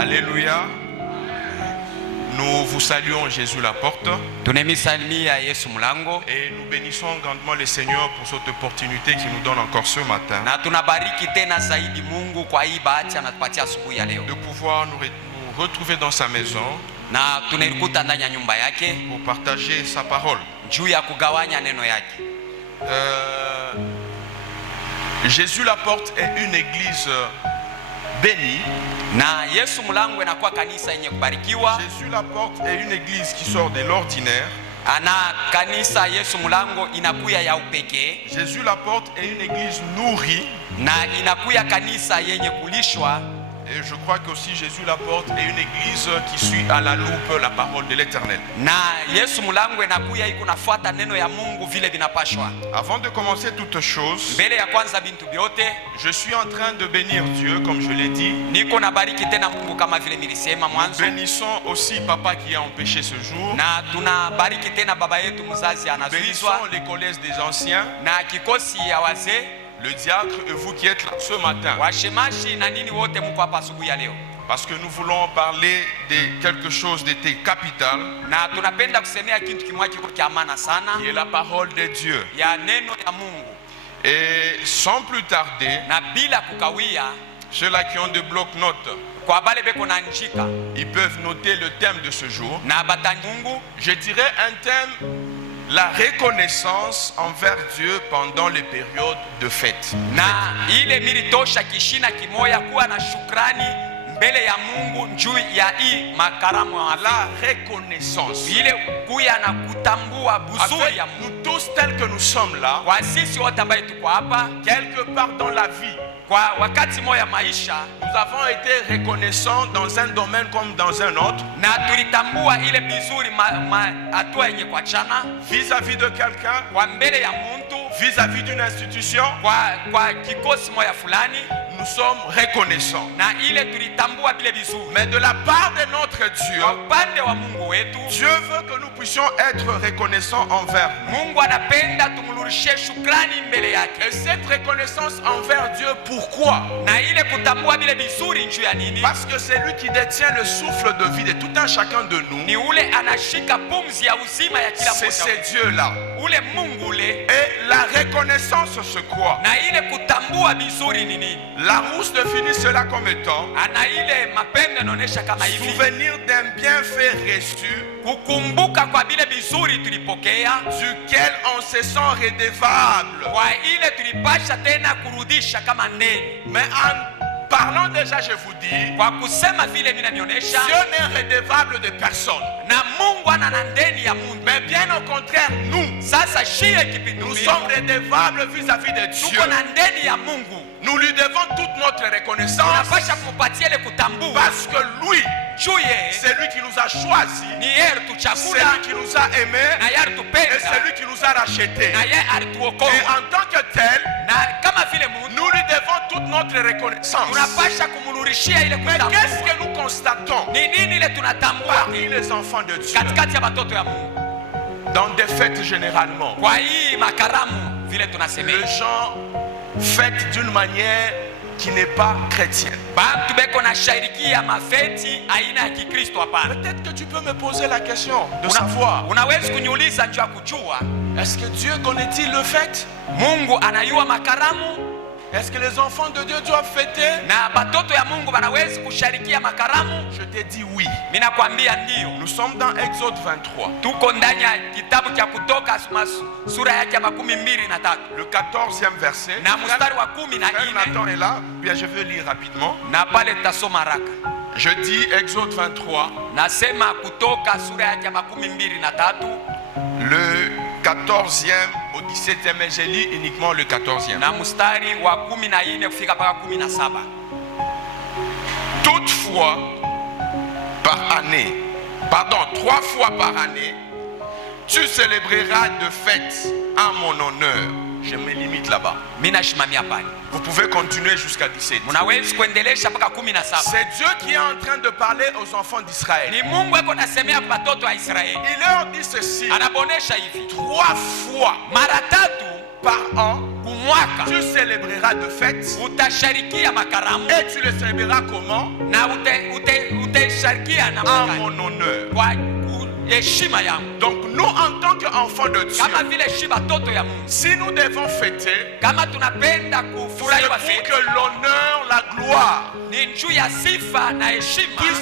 Alléluia. Nous vous saluons Jésus la porte. Et nous bénissons grandement le Seigneur pour cette opportunité qu'il nous donne encore ce matin. De pouvoir nous retrouver dans sa maison pour partager sa parole. Jésus la porte est une église bénie. Jésus la porte est une église qui sort de l'ordinaire. Jésus la porte est une église nourrie. Et je crois qu'aussi Jésus la porte est une église qui suit à la loupe la parole de l'Éternel. Avant de commencer toute chose, je suis en train de bénir Dieu, comme je l'ai dit. Nous bénissons aussi Papa qui a empêché ce jour. Nous bénissons les collèges des anciens, le diacre et vous qui êtes là ce matin. Parce que nous voulons parler de quelque chose de capital, qui est la parole de Dieu. Et sans plus tarder, ceux-là qui ont des blocs-notes, ils peuvent noter le thème de ce jour. Je dirais un thème: la reconnaissance envers Dieu pendant les périodes de fête. La reconnaissance. Nous tous tels que nous sommes là, quelque part dans la vie, nous avons été reconnaissants dans un domaine comme dans un autre, vis-à-vis de quelqu'un, vis-à-vis d'une institution. Nous sommes reconnaissants. Mais de la part de notre Dieu, Dieu veut que nous puissions être reconnaissants envers nous. Et cette reconnaissance envers Dieu, pourquoi? Parce que c'est lui qui détient le souffle de vie de tout un chacun de nous. C'est ce Dieu-là. Et la reconnaissance, c'est quoi? La rousse définit cela comme étant souvenir d'un bienfait reçu duquel on se sent redevable. Mais en parlant déjà, je vous dis, Dieu n'est redevable de personne. Mais bien au contraire, nous sommes redevables vis-à-vis de Dieu. Nous lui devons toute notre reconnaissance parce que lui, c'est lui qui nous a choisis, c'est lui qui nous a aimés et c'est lui qui nous a rachetés. Et en tant que tel, nous lui devons toute notre reconnaissance. Mais qu'est-ce que nous constatons parmi les enfants de Dieu dans des fêtes généralement? Les gens fêtent d'une manière qui n'est pas chrétienne. Peut-être que tu peux me poser la question de savoir, est-ce que Dieu connaît-il le fait? Est-ce que les enfants de Dieu doivent fêter? Je te dis oui. Nous sommes dans Exode 23. Le 14e verset. Frère Nathan est là. Bien, je vais lire rapidement. Je dis Exode 23. Le 14e au 17e, mais j'ai lu uniquement le 14e. Toutefois, par année, 3 fois par année, tu célébreras de fêtes en mon honneur. Je me limite là-bas. Vous pouvez continuer jusqu'à 17. C'est Dieu qui est en train de parler aux enfants d'Israël. Il leur dit ceci: 3 fois par an, tu célébreras de fêtes. Et tu les célébreras comment? à mon honneur. Donc nous en tant qu'enfants de Dieu, si nous devons fêter, c'est pour que l'honneur, la gloire puisse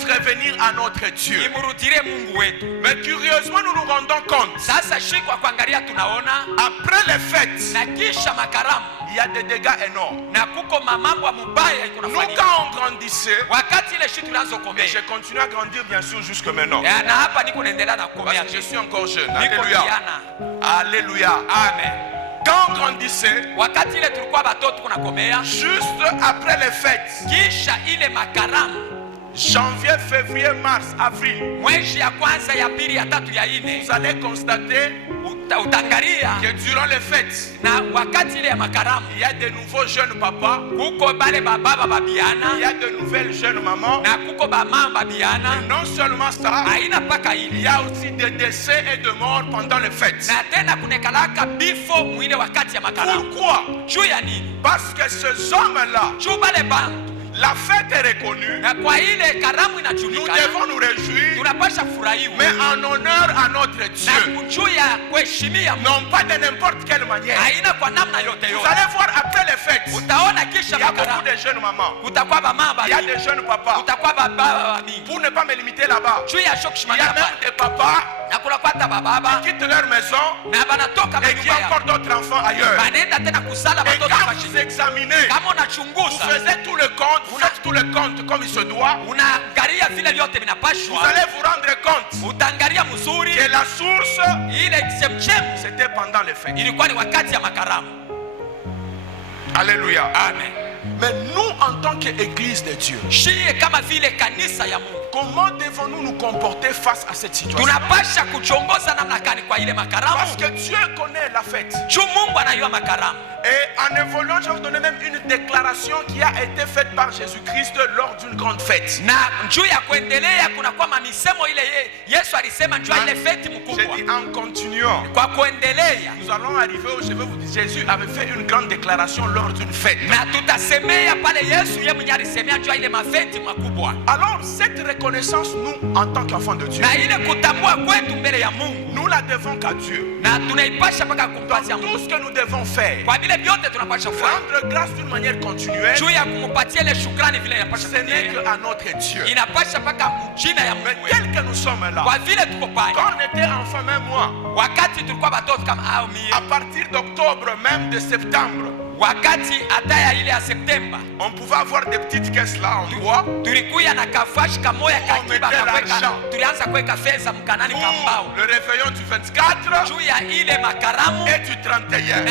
revenir à notre Dieu. Mais curieusement nous nous rendons compte, après les fêtes, il y a des dégâts énormes. Nous quand on grandissait, et je continue à grandir bien sûr jusque maintenant, parce que je suis encore jeune. Alléluia. Alléluia. Amen. Quand on grandissait, juste après les fêtes, janvier, février, mars, avril, vous allez constater que durant les fêtes, il y a de nouveaux jeunes papas, il y a de nouvelles jeunes mamans. Et non seulement ça, il y a aussi des décès et de morts pendant les fêtes. Pourquoi? Parce que ces hommes-là, la fête est reconnue. Nous devons nous réjouir, mais en honneur à notre Dieu, non pas de n'importe quelle manière. Vous allez voir après les fêtes, il y a beaucoup de jeunes mamans, il y a des jeunes papas. Pour ne pas me limiter là-bas, il y a même des papas qui quittent leur maison et qui ont encore d'autres enfants ailleurs. Et quand vous examinez, vous faites tout le compte, vous faites tout le compte comme il se doit, vous allez vous rendre compte que la source, c'était pendant les fêtes. Alléluia. Amen. Mais nous en tant qu'Église de Dieu, comment devons-nous nous comporter face à cette situation? Parce que Dieu connaît la fête. Et en évoluant, je vais vous donner même une déclaration qui a été faite par Jésus-Christ lors d'une grande fête. J'ai dit en continuant, nous allons arriver où je vais vous dire, Jésus avait fait une grande déclaration lors d'une fête. Alors cette reconnaissance, nous en tant qu'enfants de Dieu, nous la devons qu'à Dieu. Dans tout ce que nous devons faire, rendre grâce d'une manière continuelle, ce n'est qu'à notre Dieu. Mais tel que nous sommes là, quand on était enfant, même moi, à partir d'octobre, même de septembre, on pouvait avoir des petites caisses là en bois. On mettait l'argent pour le réveillon du 24 et du 31.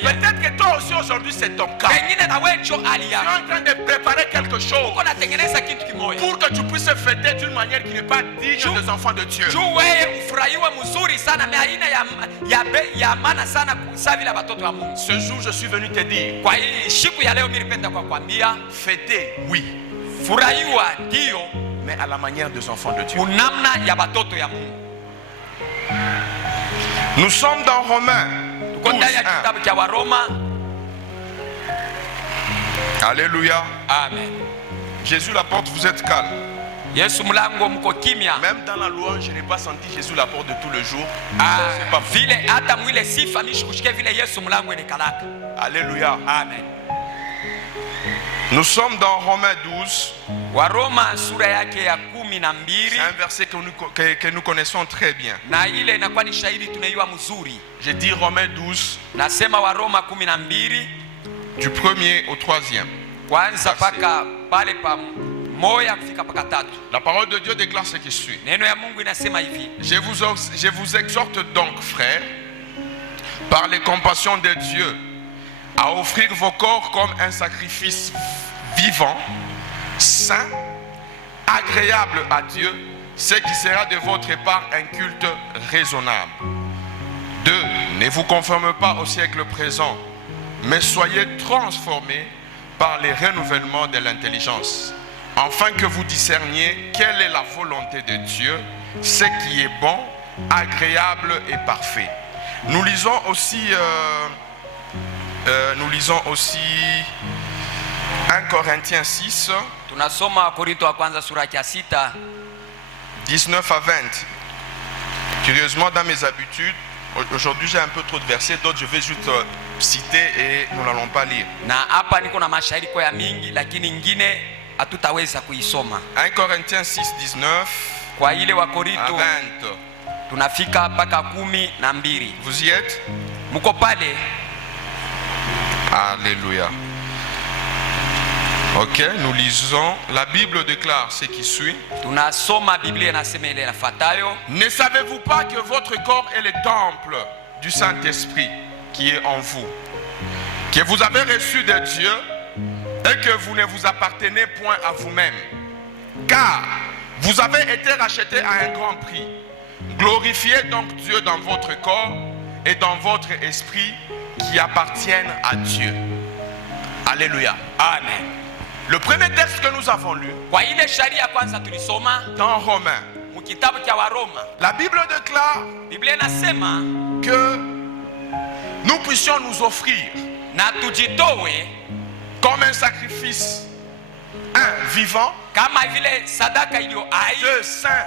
Peut-être que toi aussi aujourd'hui c'est ton cas. Tu es en train de préparer quelque chose pour que tu puisses fêter d'une manière qui n'est pas digne des enfants de Dieu. Ce jour je suis venu te dire, fêter, oui, mais à la manière des enfants de Dieu. Nous sommes dans Romains 12:1. Alléluia. Amen. Jésus la porte, vous êtes calme. Même dans la louange, je n'ai pas senti Jésus la porte de tout le jour. C'est pas fou. Alléluia. Amen. Nous sommes dans Romains 12. C'est un verset que nous connaissons très bien. J'ai dit Romains 12. Du 1er au 3e. La parole de Dieu déclare ce qui suit. Je vous exhorte donc, frères, par les compassions de Dieu, à offrir vos corps comme un sacrifice vivant, saint, agréable à Dieu, ce qui sera de votre part un culte raisonnable. 2. Ne vous conformez pas au siècle présent, mais soyez transformés par les renouvellements de l'intelligence, afin que vous discerniez quelle est la volonté de Dieu, ce qui est bon, agréable et parfait. Nous lisons aussi 1 Corinthiens 6, Tunasoma Wakorintho wa kwanza sura ya 6 19 à 20. Curieusement, dans mes habitudes, aujourd'hui j'ai un peu trop de versets, d'autres je vais juste citer et nous n'allons pas lire. Na hapa niko na mashairi kwa ya mingi lakini ingine hatutaweza kuisoma. 1 Corinthiens 6:19 Kwa ile à Wakorintho 20. tunafika mpaka 12. Vous y êtes? Muko pale? Alléluia. Ok, nous lisons. La Bible déclare ce qui suit. Tunasoma Biblia inasema ile inafuatayo. Ne savez-vous pas que votre corps est le temple du Saint-Esprit qui est en vous, que vous avez reçu de Dieu et que vous ne vous appartenez point à vous-même, car vous avez été rachetés à un grand prix. Glorifiez donc Dieu dans votre corps et dans votre esprit qui appartiennent à Dieu. Alléluia. Amen. Le premier texte que nous avons lu Kwa ile sharia kwanza tulisoma dans Romains, mu kitabu cha Waroma. la Bible déclare Biblia inasema que nous puissions nous offrir na tujitowe comme un sacrifice, un vivant, kama vile sadaka iliyo hai de saint,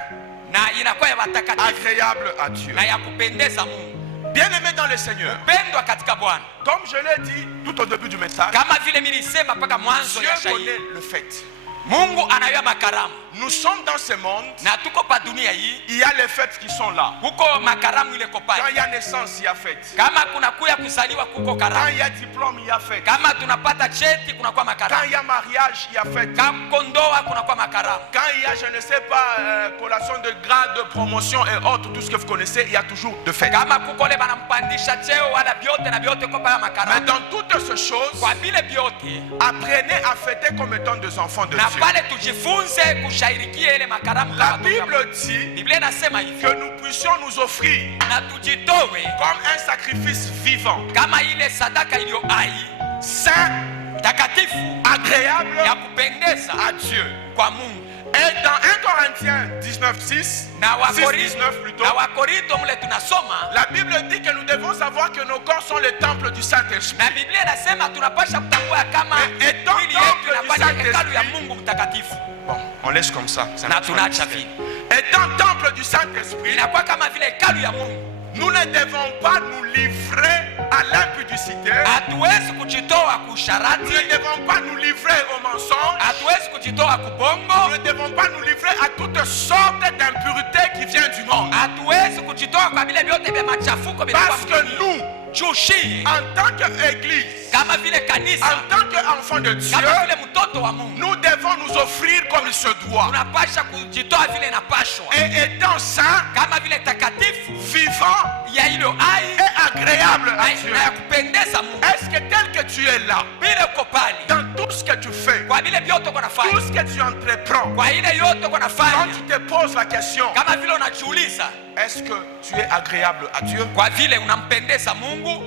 na inakuwa ya watakatifu agréable à Dieu. na ya kupendeza Mungu. Bien-aimé dans le Seigneur, Pendwa katika Bwana. comme je l'ai dit tout au début du message, Kama vile nilisema mpaka mwanzo Dieu ya connaît shairi. le fait. Mungu anayua makaramu. Nous sommes dans ce monde, Na tuko pa dunia hii, il y a les fêtes qui sont là. kuko makaramu ile Quand kopani. il y a naissance, il y a fête. Kama kuna kuya kuzaliwa kuko Quand karamu. il y a diplôme, il y a fête. Kama tunapata cheti kuna kwa Quand makaramu. il y a mariage, il y a fête. Kama kondoa kuna kwa makaramu. Quand il y a, je ne sais pas, collation de grade, de promotion et autres, tout ce que vous connaissez, il y a toujours de fêtes. Kama kuko le banampandisha cheo wala biote na biote kwa Mais makaramu. dans toutes ces choses, Kwa vile biote apprenez à fêter comme étant des enfants de na Dieu. pale tujifunze kushairikia ile makaramu. La kama toka Bible dit Biblia inasema hivi, que nous puissions nous offrir na tujitowe comme un sacrifice vivant, kama ile sadaka iliyo hai, saint, takatifu, agréable ya kupendeza à Dieu. kwa Mungu. Et dans 1 Corinthiens 19:6, Na 6:19 Wakorintho, plutôt, na Wakorintho mle tunasoma, la Bible dit que nous devons savoir que nos corps sont le temple du Saint-Esprit. na Biblia inasema tunapasha kutambua kama Etant mwili temple yetu du inakuwa ni hekalu ya Saint-Esprit. Mungu mtakatifu, Bon, on laisse comme ça. na tunaacha vile. Étant temple du Saint-Esprit, Inakuwa kama vile hekalu ya Mungu. nous ne devons pas nous livrer à l'impudicité. Hatuwezi kujitoa Nous kusharati, ne devons pas nous livrer au mensonge. hatuwezi kujitoa Nous kubongo, ne devons pas nous livrer à toutes sortes d'impuretés qui viennent du monde. hatuwezi kujitoa kwa vile vyote vya machafuko Parce que nous, chushi en tant qu'Église, kama vile kanisa, en tant qu'enfants de Dieu, kama vile mtoto wa Mungu, nous devons nous offrir comme il se doit. tunapasha kujitoa vile inapashwa, Et étant saints, kama vile takatifu vivants ya ilo hai et agréables à Dieu. na ya kupendeza Mungu. Est-ce que tel que tu es là, Vile uko pale dans tout ce que tu fais, kwa vile vyote uko tout nafanya, ce que tu entreprends, kwa ile yote uko quand nafanya, tu te poses la question, kama vile unajiuliza est-ce que tu es agréable à Dieu? kwa vile unampendeza Mungu,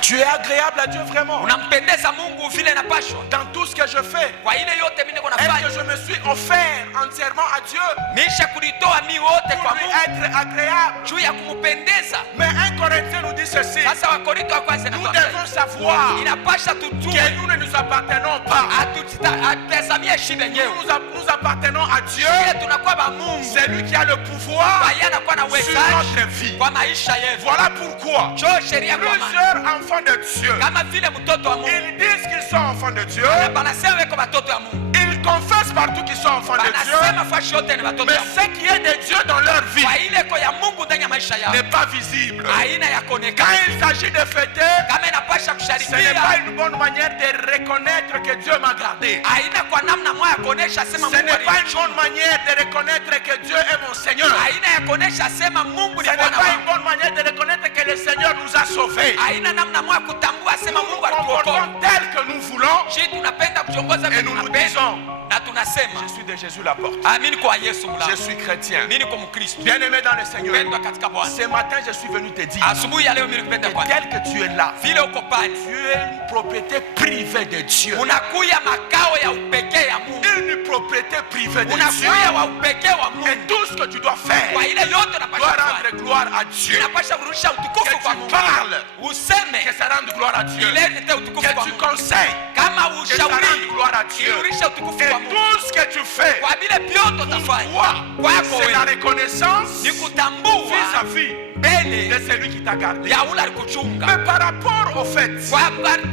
Tu es agréable à Dieu vraiment? unampendeza Mungu vile inapashwa, Dans tout ce que je fais, kwa ile yote mimi niko est-ce que nafanya, je me suis offert entièrement à Dieu nisha kulitoa mi wote pour kwa lui Mungu être agréable? juu ya kumpendeza. Mais 1 Corinthiens nous dit ceci: Sasa Wakorintho wa kwanza nous inatuambia devons savoir inapasha que tujue nous ne nous appartenons pas. atutazamie shi wenyewe, Nous appartenons à Dieu. ile tunakuwa ba Mungu, C'est lui qui a le pouvoir kwa yeye anakuwa na sur uwezaji notre vie. kwa maisha yetu. Voilà pourquoi Jo sheria kwa maana plusieurs enfants de Dieu, kama vile mtoto wa Mungu ils disent qu'ils sont enfants de Dieu. banasema weko watoto wa Mungu, Ils confessent partout qu'ils sont enfants de Dieu. banasema fashi yote ni watoto Mais wa Mungu, ce qui est de Dieu dans leur vie kwa ile ko ya Mungu ndani ya maisha yao n'est pas visible. haina ya Quand kuonekana. il s'agit de fêter, Kama inapasha ce n'est pas kusharikia une bonne manière de reconnaître que Dieu m'a gardé. haina kwa namna moja ya kuonesha sema Ce Mungu n'est pas une alinichunga, bonne manière de reconnaître que Dieu est mon Seigneur. haina ya kuonesha sema Mungu Ce ni n'est Bwana pas une wangu, bonne manière de reconnaître que le Seigneur nous a sauvés. haina namna moja kutambua sema Nous Mungu alituokoa. comportons tel que nous voulons Sisi tunapenda kuchongoza et vile nous nous tunapenda disons: na tunasema je suis de Jésus la porte. amini kwa Yesu Je mlango, suis chrétien. mimi niko Mkristo, Bien-aimé dans le Seigneur, pendwa katika Bwana. ce matin je suis venu te dire Asubuhi ya leo mimi nikupenda kwa que tel que tu es là, vile uko pale, tu es une propriété privée de Dieu. unakuya makao ya upekee ya Mungu, Une propriété privée de Dieu. unakuya wa upekee wa Et Mungu. tout ce que tu dois faire Kwa ile yote doit unapaswa rendre kufanya, gloire à Dieu. unapaswa kurudisha Que utukufu kwa tu Mungu. parles, Useme que ça rende gloire à Dieu. ilete utukufu Que kwa tu Mungu. conseilles, Kama que ça rende ushauri gloire à Dieu. irudishe utukufu Et kwa Mungu. tout ce que tu fais, Kwa vile vyote utafanya toi, kwako c'est la wewe reconnaissance ni kutambua vis-à-vis mbele de celui qui t'a gardé. ya ule alikuchunga. Mais par rapport au fait, Kwa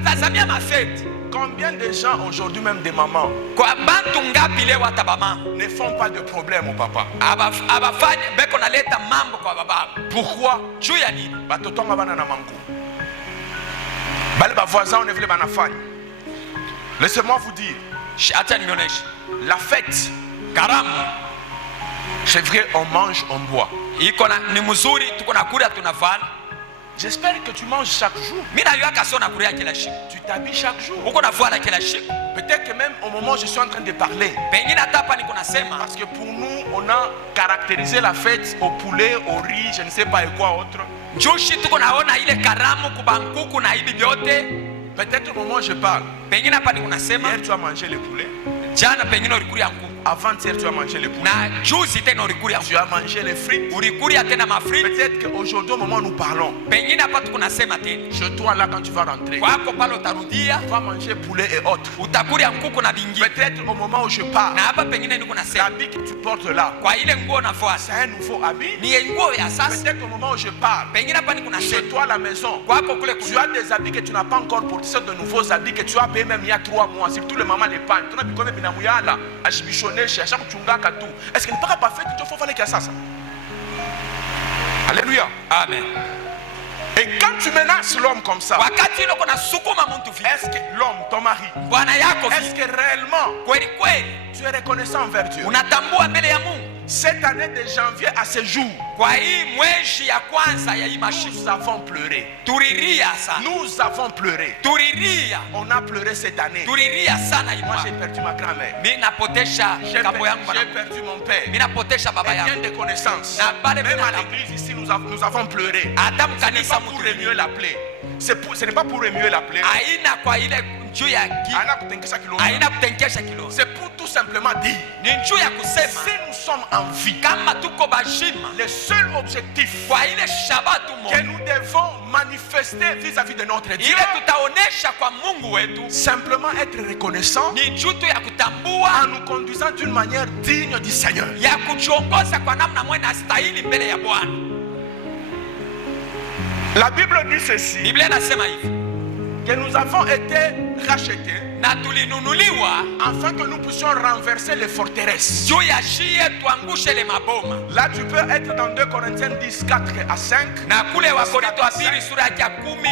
tazamia mafeti, combien de gens aujourd'hui, même des mamans, kwa bantu ngapi leo hata bama ne font pas de problème au papa? abafanye beko naleta mambo kwa baba. Pourquoi? Juu ya nini? Batotonga bana na mangu. Bale ba voisin on ne veut pas faire. Laissez-moi vous dire, Acha nionyeshe la fête, karamu c'est vrai, on mange, on boit. iko na ni mzuri, tuko na kula tunavana. J'espère que tu manges chaque jour. Mimi najua kaso na kulia kila siku, Tu t'habilles chaque jour. uko navala kila siku. Peut-être que même au moment où je suis en train de parler, Pengine hata hapa niko nasema, parce que pour nous, on a caractérisé la fête au poulet, au riz, je ne sais pas et quoi autre. njushi tuko naona ile karamu kubankuku na hivi vyote. Peut-être au moment où je parle, Pengine hapa niko nasema, hier tu as mangé le poulet, jana pengine ulikulia nkuku avant-hier tu as mangé le poulet, na juzi tena ulikulia tu as mangé les frites. ulikulia tena mafriti. Peut-être qu'aujourd'hui, au moment où nous parlons, Pengine hapa tuko nasema tena chez toi là, quand tu vas rentrer, kwako pale utarudia tu vas manger poulet et autres. utakulia nkuku na vingine. Peut-être au moment où je parle, Na hapa pengine niko nasema l'habit que tu portes là, kwa ile nguo navaa c'est un nouveau habit. ni nguo ya sasa. Peut-être au moment où je parle, Pengine hapa niko chez nasema toi à la maison, kwako kule tu as des habits que tu n'as pas encore portés, ce sont de nouveaux habits que tu as payé même il y a 3 mois. Surtout les mamans les pannes. Tu as vu comme binamuyala, à chibichonner, chez chaque chunga katou. Est-ce qu'il n'est pas parfait que tu faut faire les ça? Alléluia. amen. Et quand tu menaces l'homme comme ça, Wakati ile kuna sukuma mtu vile est-ce que l'homme, ton mari, bwana yako est-ce vile que réellement kweli kweli tu es reconnaissant envers Dieu? unatambua mbele ya Mungu? Cette année de janvier à ce jour, Kwa hii mwezi ya kwanza ya hii mashiku nous avons pleuré. turiria sana, Nous avons pleuré. turiria On a pleuré cette année. turiria sana hii Moi, j'ai mwaka. perdu ma grand-mère. Mimi napotesha kambo yangu J'ai bana, perdu mon père. mimi napotesha baba Et bien yangu. de connaissances. Na bale Même à mina- l'église ici, nous avons pleuré. Hata Ce n'est mkanisa pas pour mtu remuer la plaie. Ce n'est pas pour remuer la plaie. haina kwa ile njuu ya Ana kutenkesha kilonda. haina kutenkesha kilo, C'est pour tout simplement dire, ni njuu ya kusema si nous sommes en vie, kama tuko bashima le seul objectif kwa ile shabatu que moja nous devons manifester vis-à-vis de notre Dieu, ile tutaonesha kwa Mungu wetu simplement être reconnaissant ni njutu ya en kutambua, nous conduisant d'une manière digne du Seigneur. ya kujiongoza kwa namna moja na stahili mbele ya Bwana. La Bible dit ceci, Biblia inasema hivi, que nous avons été rachetés na tulinunuliwa afin que nous puissions renverser les forteresses. juu ya shie tuangushe le maboma. Là, tu peux être dans 2 Corinthiens 10, 4 à 5. Na kule Wakorinto wa pili sura yake ya 10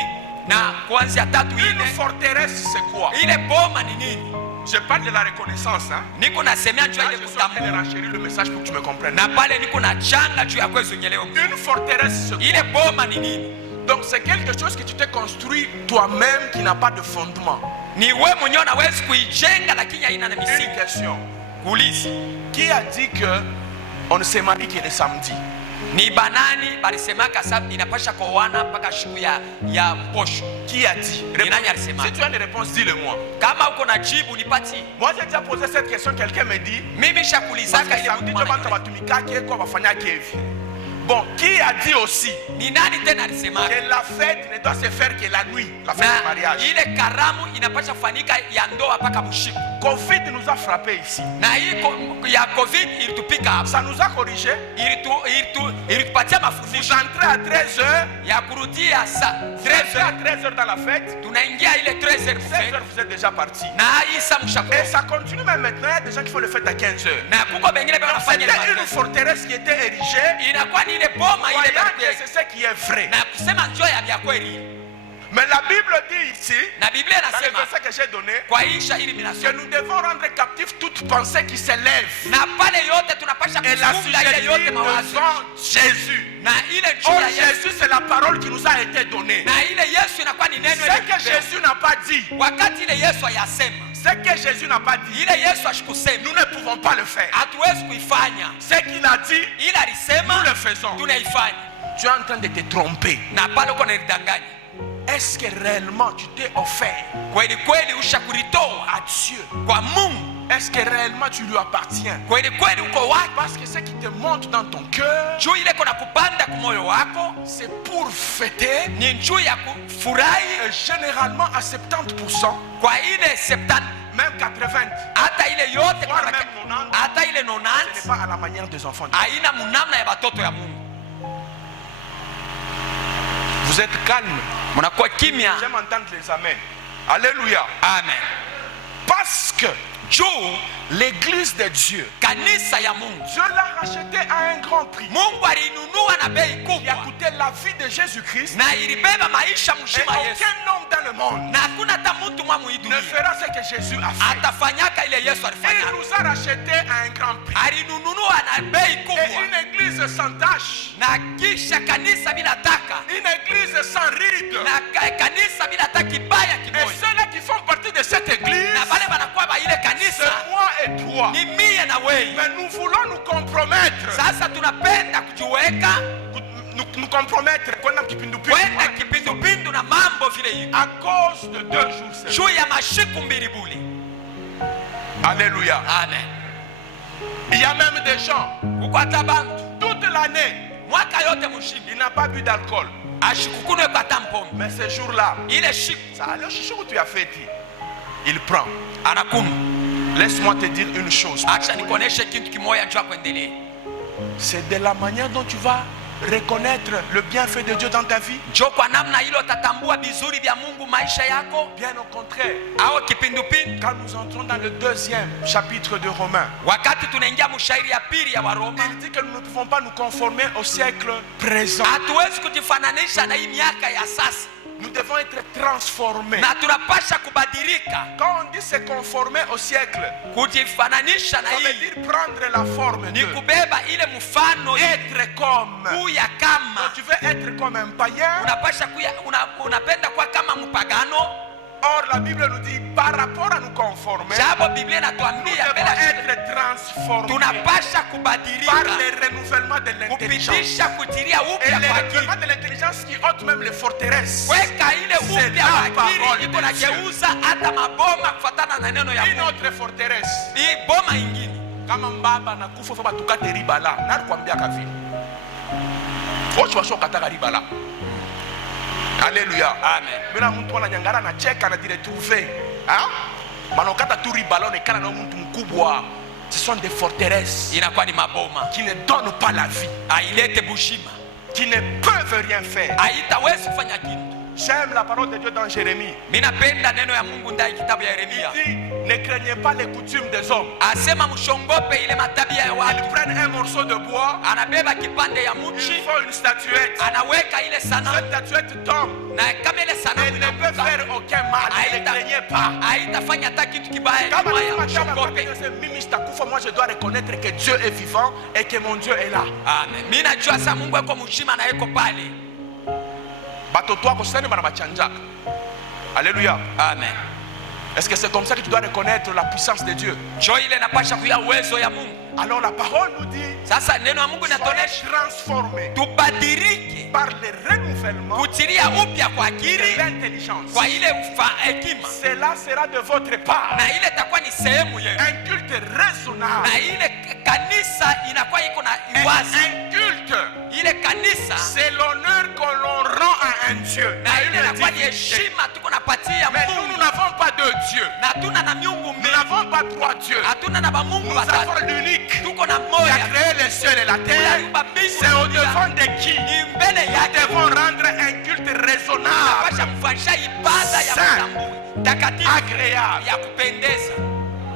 na kuanzia 3 Une 4, forteresse, c'est quoi? ile boma ni nini? Je parle de la reconnaissance. Hein? Niko nasemea juu ya Là, ile je suis en train de kutambua, renchérir le message pour que tu me comprennes. na pale niko na changa juu ya kwezo nyeleo. Une forteresse, c'est quoi? Ile boma ni nini? Donc, c'est quelque chose que tu t'es construit toi-même qui n'a pas de fondement. Ni wewe mwenyewe unaweza kuijenga lakini haina na Une misingi. question. Kuuliza, Qui a dit que on ne se marie que le samedi? ni banani balisemaka sababu inapasha kuoana mpaka siku ya mposho? Qui a dit? Ni nani alisema? Si tu as une réponse, dis-le-moi. Kama uko na jibu nipatie. Moi, j'ai déjà posé cette question. Quelqu'un me dit, Mimi parce shakulizaka que ile samedi, mtu tu vas mwana. te Bon, qui a dit aussi Ni nani tena alisema? que la fête ne doit se faire que la nuit, la fête du Na mariage? ile karamu inapasha kufanyika ya ndoa mpaka bushiku. Covid nous a frappé ici. Na hii ya COVID ilitupika hapa. Ça nous a corrigé. Ilitupatia Vous mafundisho entrez à 13h, ya kurudia sa vous entrez à 13h, 13h dans la fête, tunaingia ile 13h 16h vous êtes déjà parti. na hii saa Et mshakuwa. ça continue même maintenant, il y a des gens qui font le fête à 15h. Na kuko bengine bwana wanafanya ile C'était une matendo. forteresse qui était érigée, Inakuwa ni ile boma ile croyant bwana que c'est ce qui est vrai. na kusema njoo ya vya kweli. Mais la Bible dit ici, Na Biblia dans le inasema verset que j'ai donné, kwa hii shahiri que minasema nous devons rendre captif toute pensée qui s'élève na pale yote tunapasha et la kufunga ile yote sujetir mawazo devant Jésus. na ile juu Or ya Yesu, Jésus, c'est la parole qui nous a été donnée. na ile Yesu inakuwa ni neno Ce ile que tupewa. Jésus n'a pas dit, Wakati ile Yesu ayasema, ce que Jésus n'a pas dit, ile Yesu ashikusema, nous ne pouvons pas le faire. hatuwezi kuifanya. Ce qu'il a dit, Ile alisema nous le faisons. tunaifanya, Tu es en train de te tromper. na pale uko nilidanganya. Est-ce que réellement tu t'es offert Kweli kweli ushakuritoa à Dieu kwa Mungu est-ce que réellement tu lui appartiens? kweli kweli uko wapi? Parce que ce qui te monte dans ton cœur, Juu ile kuna kupanda kwa moyo wako c'est pour fêter. ni juu ya kufurahi, Et généralement à 70%, kwa ile 70 même 80%, hata ile yote Voire kuna même 90. hata ile ce n'est 90 pas à la manière des enfants de Dieu. haina munamna ya watoto ya Mungu. Vous êtes calme. Mnakuwa kimya. J'aime entendre les amens. Alléluia. Amen. Parce que Juu l'église de Dieu, kanisa ya Mungu, Dieu l'a racheté à un grand prix. Mungu alinunua na bei Il a kubwa coûté la vie de Jésus-Christ. na ilibeba maisha Et mzima Yesu, aucun homme dans le monde na hakuna hata mtu mwa hii ne dunia fera ce que Jésus a fait. atafanyaka ile Yesu Il alifanya. nous a racheté à un grand prix. Alinunua na bei Et kubwa, une église sans tache, na kisha kanisa bila taka, une église sans ride. na kanisa bila taka kibaya Et kimoja, ceux-là qui font partie de cette église, na wale wanakuwa ba ile kanisa c'est moi et toi. ni mie na wewe. Mais nous voulons nous compromettre. Sasa tunapenda kujiweka Nous compromettre kwenda kipindupindu kwenda kipindupindu na mambo vile hivi à cause de 2 jours seulement. juu ya mashiku mbili buli. Alléluia. Amen. Il y a même des gens, Kuko hata bantu toute l'année, mwaka yote mshimi il n'a pas bu d'alcool. ashikukunwe kwa tampombe, Mais ce jour-là, ile shiku ça allait au chichou que tu as fait. Il prend. anakunywa. Laisse-moi te dire une chose. Acha nikuoneshe kitu kimoja juu ya kuendelea. C'est de la manière dont tu vas reconnaître le bienfait de Dieu dans ta vie. Njoo kwa namna hilo utatambua vizuri vya Mungu maisha yako, Bien au contraire, au kipindupindu. quand nous entrons dans le 2e chapitre de Romains, Wakati tunaingia mshairi ya pili ya Waroma, il dit que nous ne pouvons pas nous conformer au siècle présent. hatuwezi kujifananisha na hii miaka ya sasa, Nous devons être transformés. na tunapasha kubadilika. Quand on dit se conformer au siècle, Kujifananisha na ça veut hii dire prendre la forme ni de kubeba ile mfano être comme. kuya kama Donc tu veux être comme un païen. unapasha kuya, unapenda kuwa kama mpagano. Or la Bible nous dit par rapport à nous conformer, Jabo Biblia nous inatuambia devons mbele être transformés tunapasha par kubadilika le renouvellement de l'intelligence. kupitisha kutiria Et upya le kwa akili, renouvellement de l'intelligence qui ôte même les forteresses. weka ile C'est upya la wa parole akili de iko na Dieu. geuza hata maboma kufatana na neno ya Une Mungu. autre forteresse. Hii boma ingine Kama mbaba na kufa fa batukate riba la. Nakwambia kavili. Ocho washo kataka riba la. Alléluia. amen. Bila mtu ananyangara na cheka na diretrouver. Hein? Manokata tu riba la onekana na mtu mkubwa. Ce sont des forteresses Inakuwa ni maboma qui ne donnent pas la vie, ailete bushima, qui ne peuvent rien faire. haitawezi kufanya kitu. J'aime la parole de Dieu dans Jérémie. Mimi napenda neno ya Mungu ndani kitabu ya Yeremia, Il dit, ne craignez pas les coutumes des hommes. asema mshongope ile matabia ya Ils watu. prennent un morceau de bois, Anabeba kipande ya ils mchi, font une statuette. anaweka ile sanamu, Cette statuette tombe. na kama ile Elle sanamu ne peut inaanguka, faire aucun mal. Ne craignez pas. haitafanya hata kitu kibaya. Kama Nyuma ya ni matanga kwa mshongope. Dieu, c'est mimi sitakufa, moi je dois reconnaître que Dieu est vivant et que mon Dieu est là. Amen. Mimi najua sasa Mungu yuko mzima na yuko pale. Batoto wako sasa bana bachanjaka. Alléluia. Amen. Est-ce que c'est comme ça que tu dois reconnaître la puissance de Dieu? Njoo ile napasha kuya uwezo ya Mungu. Alors la parole nous dit, Sasa neno la Mungu soyez linatuonesha transformés tubadilike par le renouvellement kutilia upya kwa de akili, l'intelligence. kwa ile hekima, Cela sera de votre part na ile itakuwa ni sehemu yenu, un culte raisonnable. na ile kanisa inakuwa iko na iwazi. Un culte, Ile kanisa c'est l'honneur que l'on rend à un Dieu. na ile À une inakuwa ni divinité. heshima tuko napatia Mais nous, nous Mungu, n'avons pas de Dieu. na tuna na miungu Nous mingi, n'avons pas 3 dieux. hatuna na bamungu Nous watatu, avons l'unique tuko na qui a mmoja. créé les cieux et la terre. C'est au devant de qui Ni mbele nous yake devons rendre un culte raisonnable, tunapasha kufanyisha ibada ya Saint. kutambua takatifu agréable. ya kupendeza.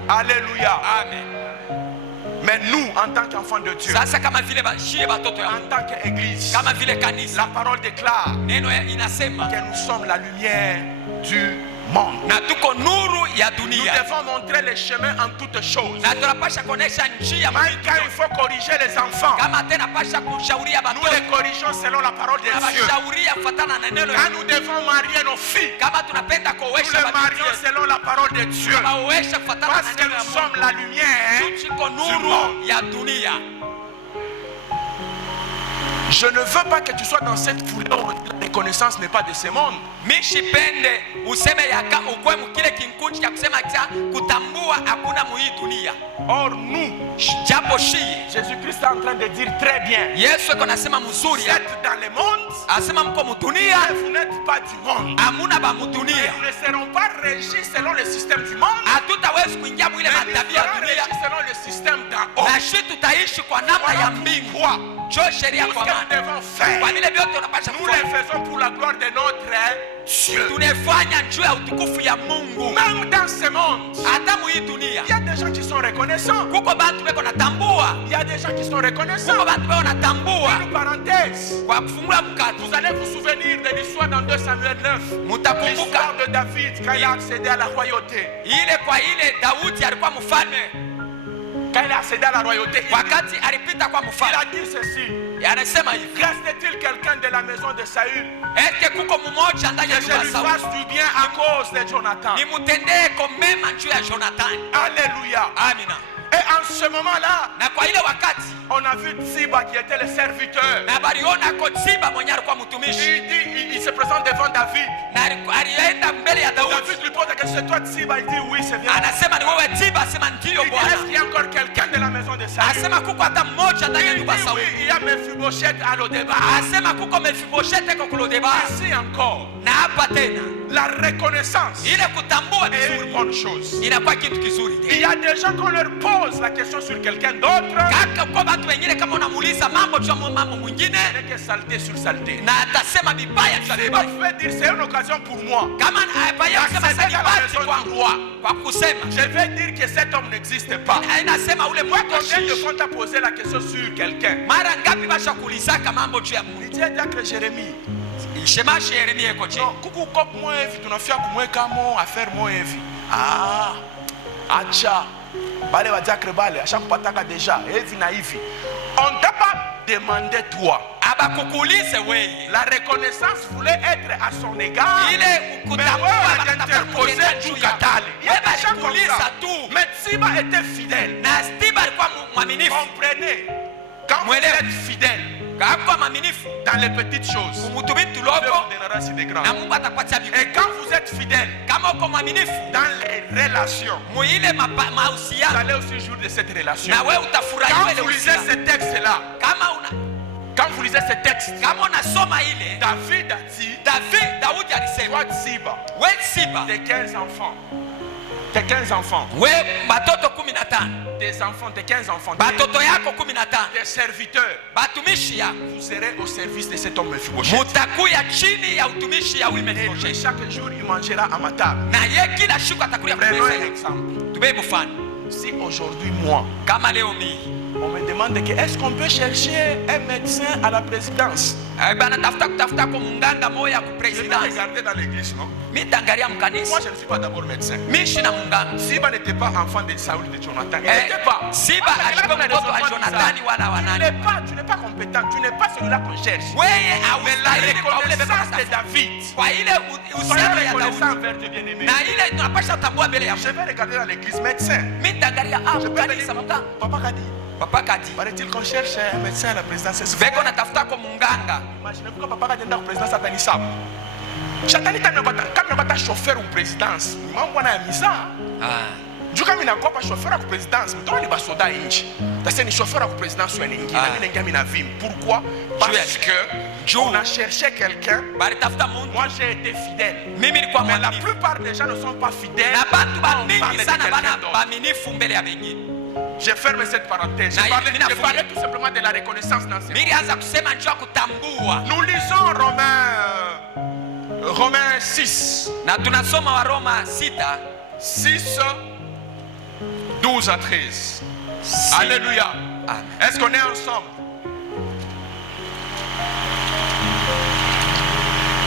Alléluia. Amen. Mais nous, en tant qu'enfants de Dieu, Sasa kama vile bashie batoto ya en Mungu, tant qu'Église, kama vile kanisa, la parole déclare neno inasema que nous sommes la lumière du monde. na tuko nuru ya Nous dunia, devons montrer les chemins en toutes choses. na tunapasha kuonesha njia Même quand il faut corriger les enfants, kama tena pasha kushauria nous les batoto corrigeons selon la parole de na Dieu. bashauria kufuatana na neno ya Quand nous devons marier nos filles, kama tunapenda nous kuowesha les babiti marions selon la parole de Dieu. baowesha kufuatana Parce na que neno ya nous sommes Mungu. la lumière. Tuko nuru ya dunia. Je ne veux pas que tu sois dans cette foulée où la reconnaissance n'est pas de ce monde. Mishipende useme yaka ukwe mkile kinkunchi ya kusema cha kutambua hakuna muhii dunia. Or nous, Japo shie Jésus-Christ est en train de dire très bien. Yesu eko nasema Vous mzuri êtes dans le monde, asema mko mudunia mais vous n'êtes pas du monde. amuna ba Et mudunia nous ne serons pas régis selon le système du monde, hatutawezi kuingia mwile mais nous matabia ya serons dunia régis selon le système d'en haut. na shi tutaishi kwa namna ya mbingu. Pourquoi? Jo sheria Tout ce kwa que nous maana devons faire, kwa vile vyote unapasha nous le kufanya faisons pour la gloire de notre Dieu. tunafanya juu ya utukufu ya Mungu. Même dans ce monde, Hata muhii dunia il y a des gens qui sont reconnaissants. kuko bantu beko natambua, Il y a des gens qui sont kuko reconnaissants. bantu beko natambua. Une parenthèse. Kwa kufungula mkato Vous allez vous souvenir de l'histoire dans 2 Samuel 9. mutakumbuka L'histoire de David quand il a accédé à la royauté. ile kwa ile Daudi alikuwa mfalme, Quand il a accédé à la royauté, wakati alipita kwa il mfalme a dit ceci. anasema hivi, Reste-t-il quelqu'un de la maison de Saül ete kuko mmoja ndani ya que je nyumba lui ya Sauli fasse du bien à cause de Jonathan? nimutendee ko mema juu ya Jonathan. Alléluia. Amina. Et en ce moment-là, Na kwa ile wakati on a vu Tsiba qui était le serviteur. na baliona ko Tsiba mwenye alikuwa mtumishi Il se présente devant David. na alienda mbele ya Daudi, David lui pose la question, c'est toi Tsiba? Il dit oui, c'est bien. anasema ni wewe Tsiba? Asema ndiyo Il dit, est-ce Bwana. qu'il y a encore quelqu'un de la maison de Saül? Asema kuko hata mmoja ndani ya Il nyumba ya dit oui, Sauli. il y a Mephibosheth à l'Odeba. Asema kuko Mefiboshete ko kulodeba. Ici encore, Na hapa tena la reconnaissance ile kutambua est une vizuri bonne chose. inakuwa kitu kizuri Il tena. y a des gens qu'on leur pose la question sur quelqu'un d'autre, Kaka kwa watu wengine kama unamuuliza mambo juu ya mambo mwingine ce n'est que saleté sur saleté. na atasema vibaya juu ya Il vibaya. pouvait dire c'est une occasion pour moi. Kama haya kusema Accéder à la sanibati maison du kwangu roi. kwa kusema Je vais dire que cet homme n'existe pas. inasema ule Moi, mtu combien de ashishi. fois t'as posé la question sur quelqu'un? Mara ngapi basha kuulizaka mambo juu ya Il Mungu? dit diacre Jérémie. Shemashi Yeremia iko je? Non, kuku kop mo hivi tunafia kumweka mo affaire mo hivi. Ah, acha. Bale wa diacre bale ashakupataka deja hivi na hivi. On t'a pas demandé toi. Abakukuulize wewe. La reconnaissance voulait être à son égard. Ile Mais kutambua ouais, wanatafuta interposé kutenda juu du ya katale. Il y a wewe des gens comme alikuuliza ça. tu. Mais Tsiba était fidèle. Na Stiba alikuwa mwaminifu. Comprenez. Quand vous Mwelewe. êtes fidèle Alikuwa mwaminifu. dans les petites choses, Kumutumia Dieu tulogo vous donnera si des grands. na Mungu atakupatia Et vikubwa. quand vous êtes fidèle Kama uko mwaminifu dans les relations, muile vous mahusiano allez aussi jouir de cette relation. na wewe utafurahia Quand ile vous lisez uhusiano. ces textes-là, quand vous lisez ces textes, Kama unasoma ile David a dit, Daudi alisema toi Tsiba, we Siba tes 15 enfants, tes 15 enfants, we batoto 15 tes enfants, tes 15 enfants, batoto yako 15 tes serviteurs, batumishi yako vous serez au service de cet homme Mephibosheth. mutakuya chini ya utumishi ya ule Et lui, Mefibosheti, chaque jour, il mangera à ma table. na ye kila siku atakulia Prenons un kumeza. exemple. Tubei mfano Si aujourd'hui, moi, kama leo mii on me demande que est-ce qu'on peut chercher un médecin à la présidence? bana kutafuta kwa munganga moya ku Je vais president, regarder dans l'église, non? mi tangalia Moi, mkanisa je ne suis pas d'abord médecin. mishi na munganga. Siba n'était pas enfant de Saoul et de Jonathan. Il n'était pas. Siba Parce que là, alikuwa on a des mtoto wa enfants Jonathani wala Tu wanani. n'es pas compétent. Tu n'es pas celui-là qu'on cherche. Weye Mais la haustahili kwa ule beba reconnaissance de natafuta. David. Kwa ile Soyez uhusiano ya reconnaissant Daudi envers Dieu bien-aimé. na ile tunapasha tambua mbele ya Je Mungu. vais regarder dans l'église médecin. Mi tangalia Je peux mkanisa venir. mka Papa Kadi. papa kati Paraît-il qu'on cherche un médecin à la présidence? C'est beko natafuta kwa munganga. Imaginez-vous que papa Kadi est dans la présidence à Tanissa. Shatani kama bata chauffeur ou présidence. Mambo na misa. Juu kama inakopa chauffeur à présidence, mtoni ni basoda inchi. Tase ni chauffeur à présidence ou nyingine, na mimi ngia vim. Pourquoi? Parce que on a cherché quelqu'un. Bali tafuta mundu. Moi j'ai été fidèle. Mimi nilikuwa Mais la mwaminifu. plupart des gens ne sont pas fidèles. Na bantu On parle bamingi de sana quelqu'un bana d'autre. baaminifu mbele ya wengine. Je ferme cette parenthèse. Na Je parlais tout simplement de la reconnaissance dans ce Mimi anza kusema njoo kutambua. Nous lisons Romains 6. Na tunasoma wa Roma 6. 6, 12 à 13. Alléluia. Amen. Est-ce qu'on est ensemble?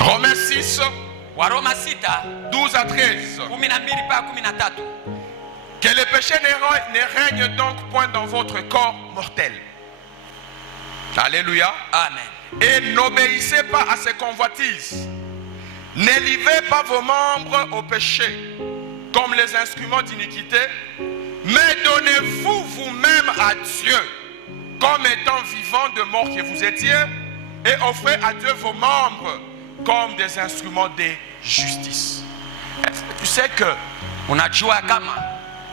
Romains 6, Wa Roma 6 12 à 13. 12 mpaka 13. Que le péché ne règne donc point dans votre corps mortel. Alléluia. Amen. Et n'obéissez pas à ces convoitises. Ne livrez pas vos membres au péché comme les instruments d'iniquité, mais donnez-vous vous-même à Dieu comme étant vivant de mort que vous étiez, et offrez à Dieu vos membres comme des instruments de justice. Est-ce que tu sais que unajua kama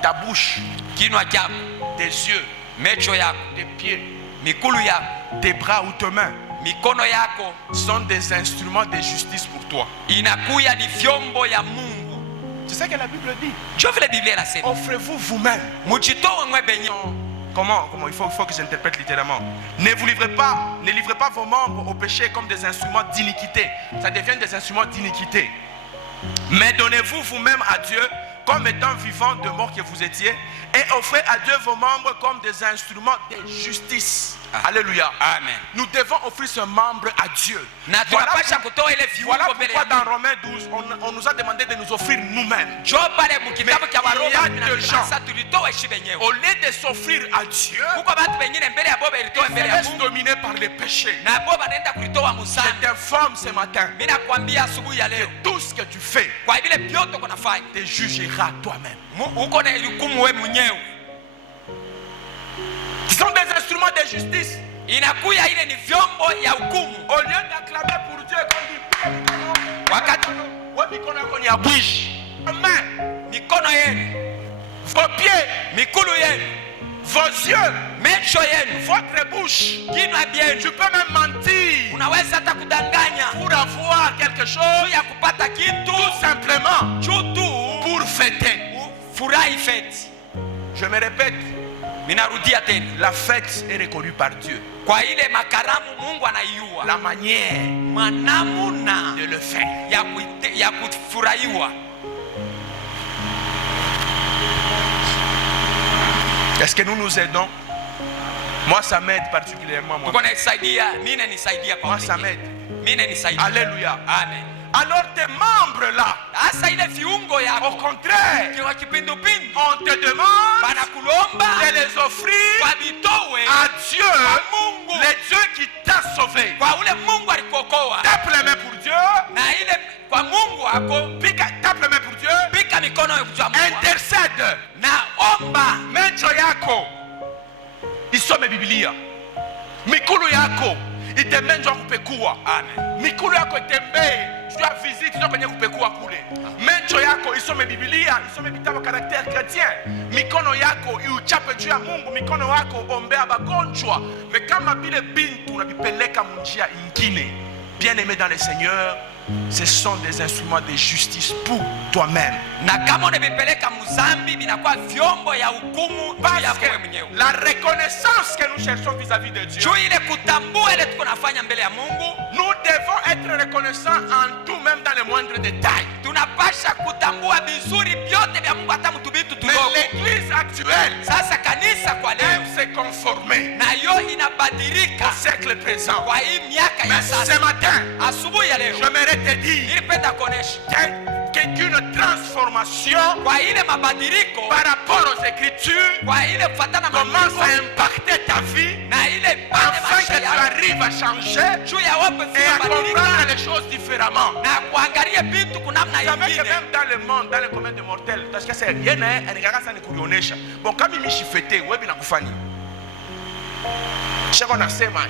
ta bouche, kinywa chako, tes yeux, macho yako, tes pieds, mikulu yako, tes bras ou tes mains mikono yako sont des instruments de justice pour toi? inakuya ni vyombo ya Mungu. Tu sais que la Bible dit, Ndio vile Biblia inasema, offrez-vous vous-même. mujitoe mwe benyewe. Comment il faut que j'interprète littéralement. Ne livrez pas vos membres au péché comme des instruments d'iniquité. Ça devient des instruments d'iniquité. Mais donnez-vous vous-même à Dieu comme étant vivant de mort que vous étiez, et offrez à Dieu vos membres comme des instruments de justice. Alléluia. Amen. Nous devons offrir ce membre à Dieu. Na tunapasha kutoa ile Voilà viungo mbele pourquoi ya dans Romains 12, on nous a demandé de nous offrir nous-mêmes. Njo pale mukitabu cha Mais il y a Waroma des gens, sasa tulitoa ishi benyewe. Au lieu de s'offrir à Dieu, Kuko batu bengine mbele ya boba ilitoa ils mbele se ya laissent Mungu dominer par les péchés. na boba naenda kulitoa Je musana. t'informe ce matin, Mimi nakwambia asubuhi ya leo, tout ce que tu fais kwa vile vyote kunafanya te jugera toi-même. uko na hukumu wewe mwenyewe. Ce sont des instruments de justice. Inakuya ile ni vyombo ya hukumu. Au lieu d'acclamer pour Dieu, comme dit, Wakati mikono yenu, vos pieds, mikulu yenu, vos yeux, macho yenu, votre bouche, kinywa tu vyenu, peux même mentir unaweza hata kudanganya pour avoir quelque juu chose, ya kupata kitu, tout simplement juu tu pour fêter. furahi feti. Je me répète, Minarudia tena, la fête est reconnue par Dieu. kwa ile makaramu Mungu anaiua La manière manamuna de le faire. ya kufurahiwa. Est-ce que nous nous aidons? Moi, ça m'aide particulièrement. Tuko naisaidia, mimi nisaidia kwa Moi, ça pekee. m'aide. Mimi nisaidia. Alléluia. Amen. Alors tes membres là, Hasa ile viungo au yako contraire, kiwa kipindupindu on te demande banakulomba de les offrir wabitowe à Dieu, Mungu, le Dieu qui t'a sauvé. kwa ule Mungu alikokoa, Tape les mains pour Dieu. na ile kwa Mungu wako Tape les mains pour Dieu. pika mikono ya Mungu Intercède. na omba. Macho yako isome Biblia. Mikulu yako itembe kupekua. Amen. Mikulu yako itembe jua visite ndio kwenye kupekua kule. Macho yako isome Biblia, isome vitabu caractère chrétien. Mikono yako iuchape juu ya Mungu, mikono yako ombea bagonjwa. Mais kama vile bintu unabipeleka munjia ingine. Bien-aimé dans le Seigneur, ce sont des instruments de justice pour toi-même. Na kama unavipeleka muzambi binakuwa vyombo ya hukumu juu Parce yako que wewe mwenyewe. la reconnaissance que nous cherchons vis-à-vis de Dieu, Juu ile kutambua ile tuko nafanya mbele ya Mungu, nous devons être reconnaissants en tout, même dans les moindres détails. tunapasha kutambua vizuri vyote vya Mungu, hata mtubitu Mais tudogo. l'église actuelle Sasa kanisa kwa leo aime se conformer nayo inabadilika au siècle présent. kwa hii miaka ya Mais ce sasa. matin, Asubuhi ya leo j'aimerais te dire nilipenda kuonesha qu'une transformation kwa ile mabadiliko, par rapport aux Écritures kwa ile kufuatana na commence maandiko, à impacter ta vie na ile pale afin que maisha tu yako arrives à changer juu ya wewe et à kubadilika comprendre les choses différemment. na kuangalia vitu kwa namna Vous savez que nyingine. même dans le monde, dans le commun des mortels, parce que c'est rien, anigaka ni kurionesha. Bon, kama mimi shifete, wewe binakufanya. Chako nasema,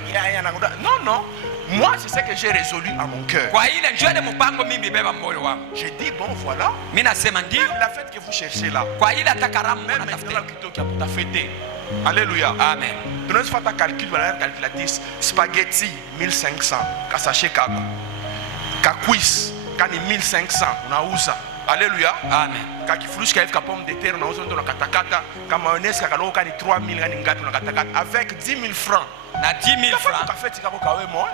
non, non. Moi, c'est ce que j'ai résolu à mon cœur. Kwa ile njoo ile mpango mimi beba moyo wangu. J'ai dit, bon, voilà. Mimi nasema ndio La fête que vous cherchez là, kwa ile atakaramu même maintenant, natafuta. plutôt qu'il y a fêté. Alléluia. Amen. Tu nous fais ta calcul, voilà, calculatrice. Spaghetti, 1500. Kasache kako. Kakwis, kani 1500. Unauza. Alléluia. Amen. Kakifurushi kaifika pomme de terre, unauza ndo nakatakata. Kama mayonnaise kakalo kani 3000 kani ngapi unakatakata avec 10 000 francs. Na 10 000 francs. Kafeti kako kawe mo.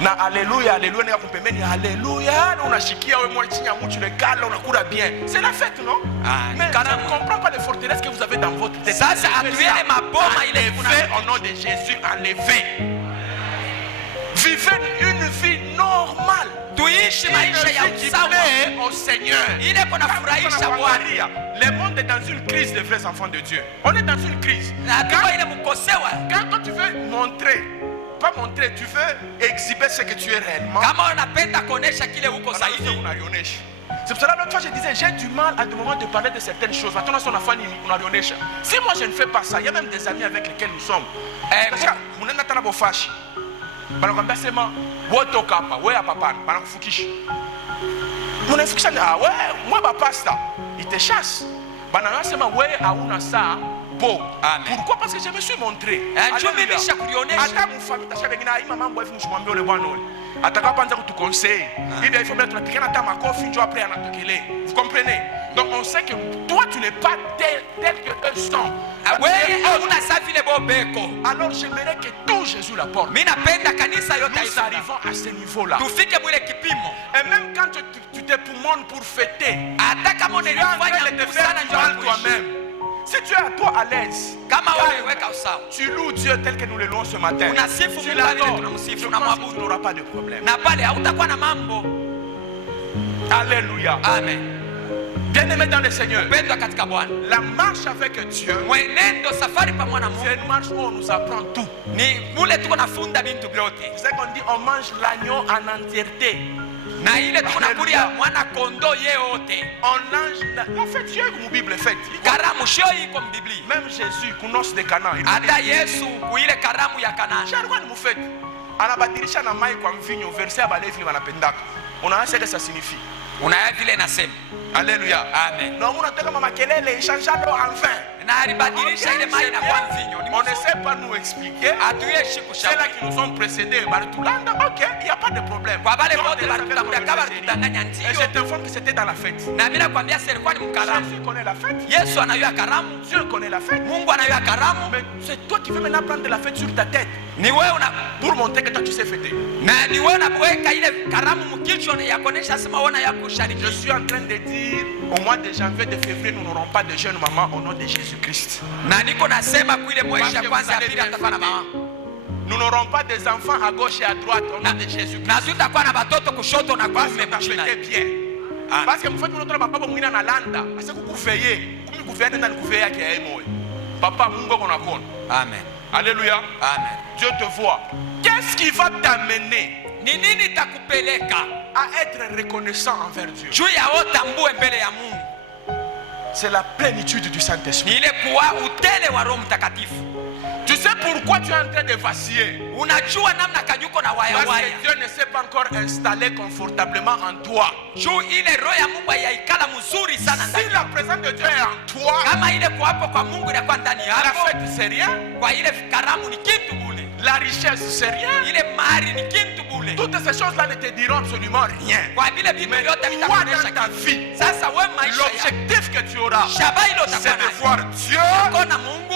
Na alléluia, alléluia nika kumpembeni alléluia, na unashikia wewe mwa chini ya mtu le kala unakula bien. C'est la fête, non? Ah, mais je ne comprends pas les forteresses que vous avez dans votre tête. Sasa atuele maboma ile kuna Enlevez au nom de Jésus, enlevez. Vivez une vie normale. tuishi maisha ya Une vie qui usawa plaît au Seigneur. ile kuna furahisha Bwana. Le monde est dans une crise, les vrais enfants de Dieu. On est dans une crise. Na tuko ile mkosewa. Quand toi tu veux montrer, pas montrer, tu veux exhiber ce que tu es réellement. Kama unapenda kuonesha kile uko zaidi. C'est pour cela l'autre fois je disais j'ai du mal à des moments de parler de certaines choses. Maintenant son enfant si moi je ne fais pas ça, il y a même des amis avec lesquels nous sommes. Parce que Banakwambia sema wotoka hapa, wewe hapa pana, banakufukisha. Mnafukisha ah wewe mwa pasta, ite chasse. Banasema wewe hauna saa bo. Pourquoi? Parce que je me suis montré. Hata mfami tasha bengine aima mambo hivi mshimwambie yule bwana yule. Atakapoanza kutuconseiller, il faut mettre tunapikana hata makofi ndio après anatokelea. Vous comprenez? Donc on sait que toi tu n'es pas tel que eux sont. Alors j'aimerais que tout Jésus la porte. Nous arrivons à ce niveau-là. Et même quand tu te poumones pour fêter, tu es en train de te faire du mal toi-même. Si tu es à toi à l'aise, tu loues Dieu tel que nous le louons ce matin. Tu l'adores. Je pense que tu n'auras pas de problème. Alléluia. Amen. Bien-aimé dans le Seigneur, la marche avec Dieu, c'est une marche où on nous apprend tout. C'est qu'on dit on mange l'agneau en entièreté. On mange la fête Dieu comme Bible fait. Même Jésus kunos de Cana. Anabadilisha na mai kwa mvinyo verset abalevi wanapendaka. Unaona ce que ça signifie? Unaya vile nasema. Alléluia. Amen. Na unataka mama kelele changeant l'eau en vin. Na alibadilisha ile mai na kwa mvinyo. On ne sait pas nous expliquer. C'est là qui nous ont précédés. Ok, il n'y a pas de problème. Et je t'informe que c'était dans la fête. Jésus connaît la fête. Dieu connaît la fête. Mais c'est toi qui veux maintenant prendre la fête sur ta tête. Pour montrer que toi tu sais fêter. Je suis en train de dire au mois de janvier, de février, nous n'aurons pas de jeunes mamans au nom de Jésus-Christ. Nous n'aurons pas des enfants à gauche et à droite au nom de Jésus-Christ. Bien. Parce que vous faites notre papa pour nous na landa. Parce que vous veillez, vous veillez dans le veillez qui est moi. Papa mungo konakon. Amen. Alléluia. Amen. Dieu te voit. Qu'est-ce qui va t'amener à être reconnaissant envers Dieu? C'est la plénitude du Saint-Esprit. Tu sais pourquoi tu es en train de vaciller? Parce que Dieu ne s'est pas encore installé confortablement en toi. Si la présence de Dieu est en toi, la fête c'est rien, la richesse c'est rien, toutes ces choses-là ne te diront absolument rien. Mais toi dans ta vie, l'objectif que tu auras, c'est de voir Dieu,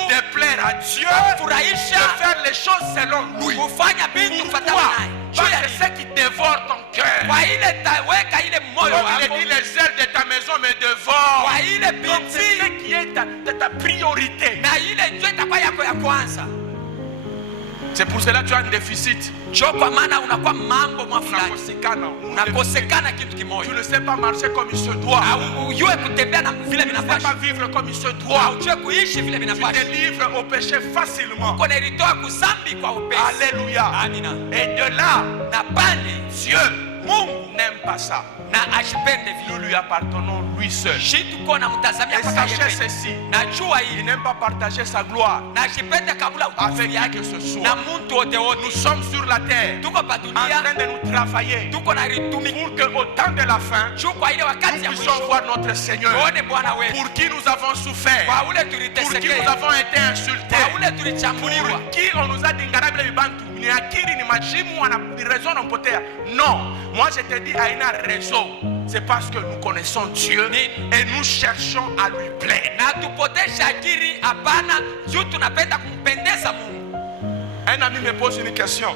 de plaire à Dieu, de faire les choses selon lui. Pourquoi? Parce que ce qui dévore ton cœur, comme il dit, les ailes de ta maison me dévorent. Donc c'est ce qui est ta priorité. C'est pour cela que tu as un déficit. Tu ne sais pas marcher comme il se doit. Tu ne sais pas vivre comme il se doit. Tu te livres au péché facilement. Alléluia. Et de là, Dieu n'aime pas ça. Nous lui appartenons lui seul. Et sachez ceci, il n'aime pas partager sa gloire avec qui que ce soit. Nous sommes sur la terre en train de nous travailler pour qu'au temps de la fin, nous puissions voir notre Seigneur, pour qui nous avons souffert, pour qui nous avons été insultés, pour qui on nous a dit non, moi je te dis à une raison. C'est parce que nous connaissons Dieu et nous cherchons à lui plaire. Un ami me pose une question.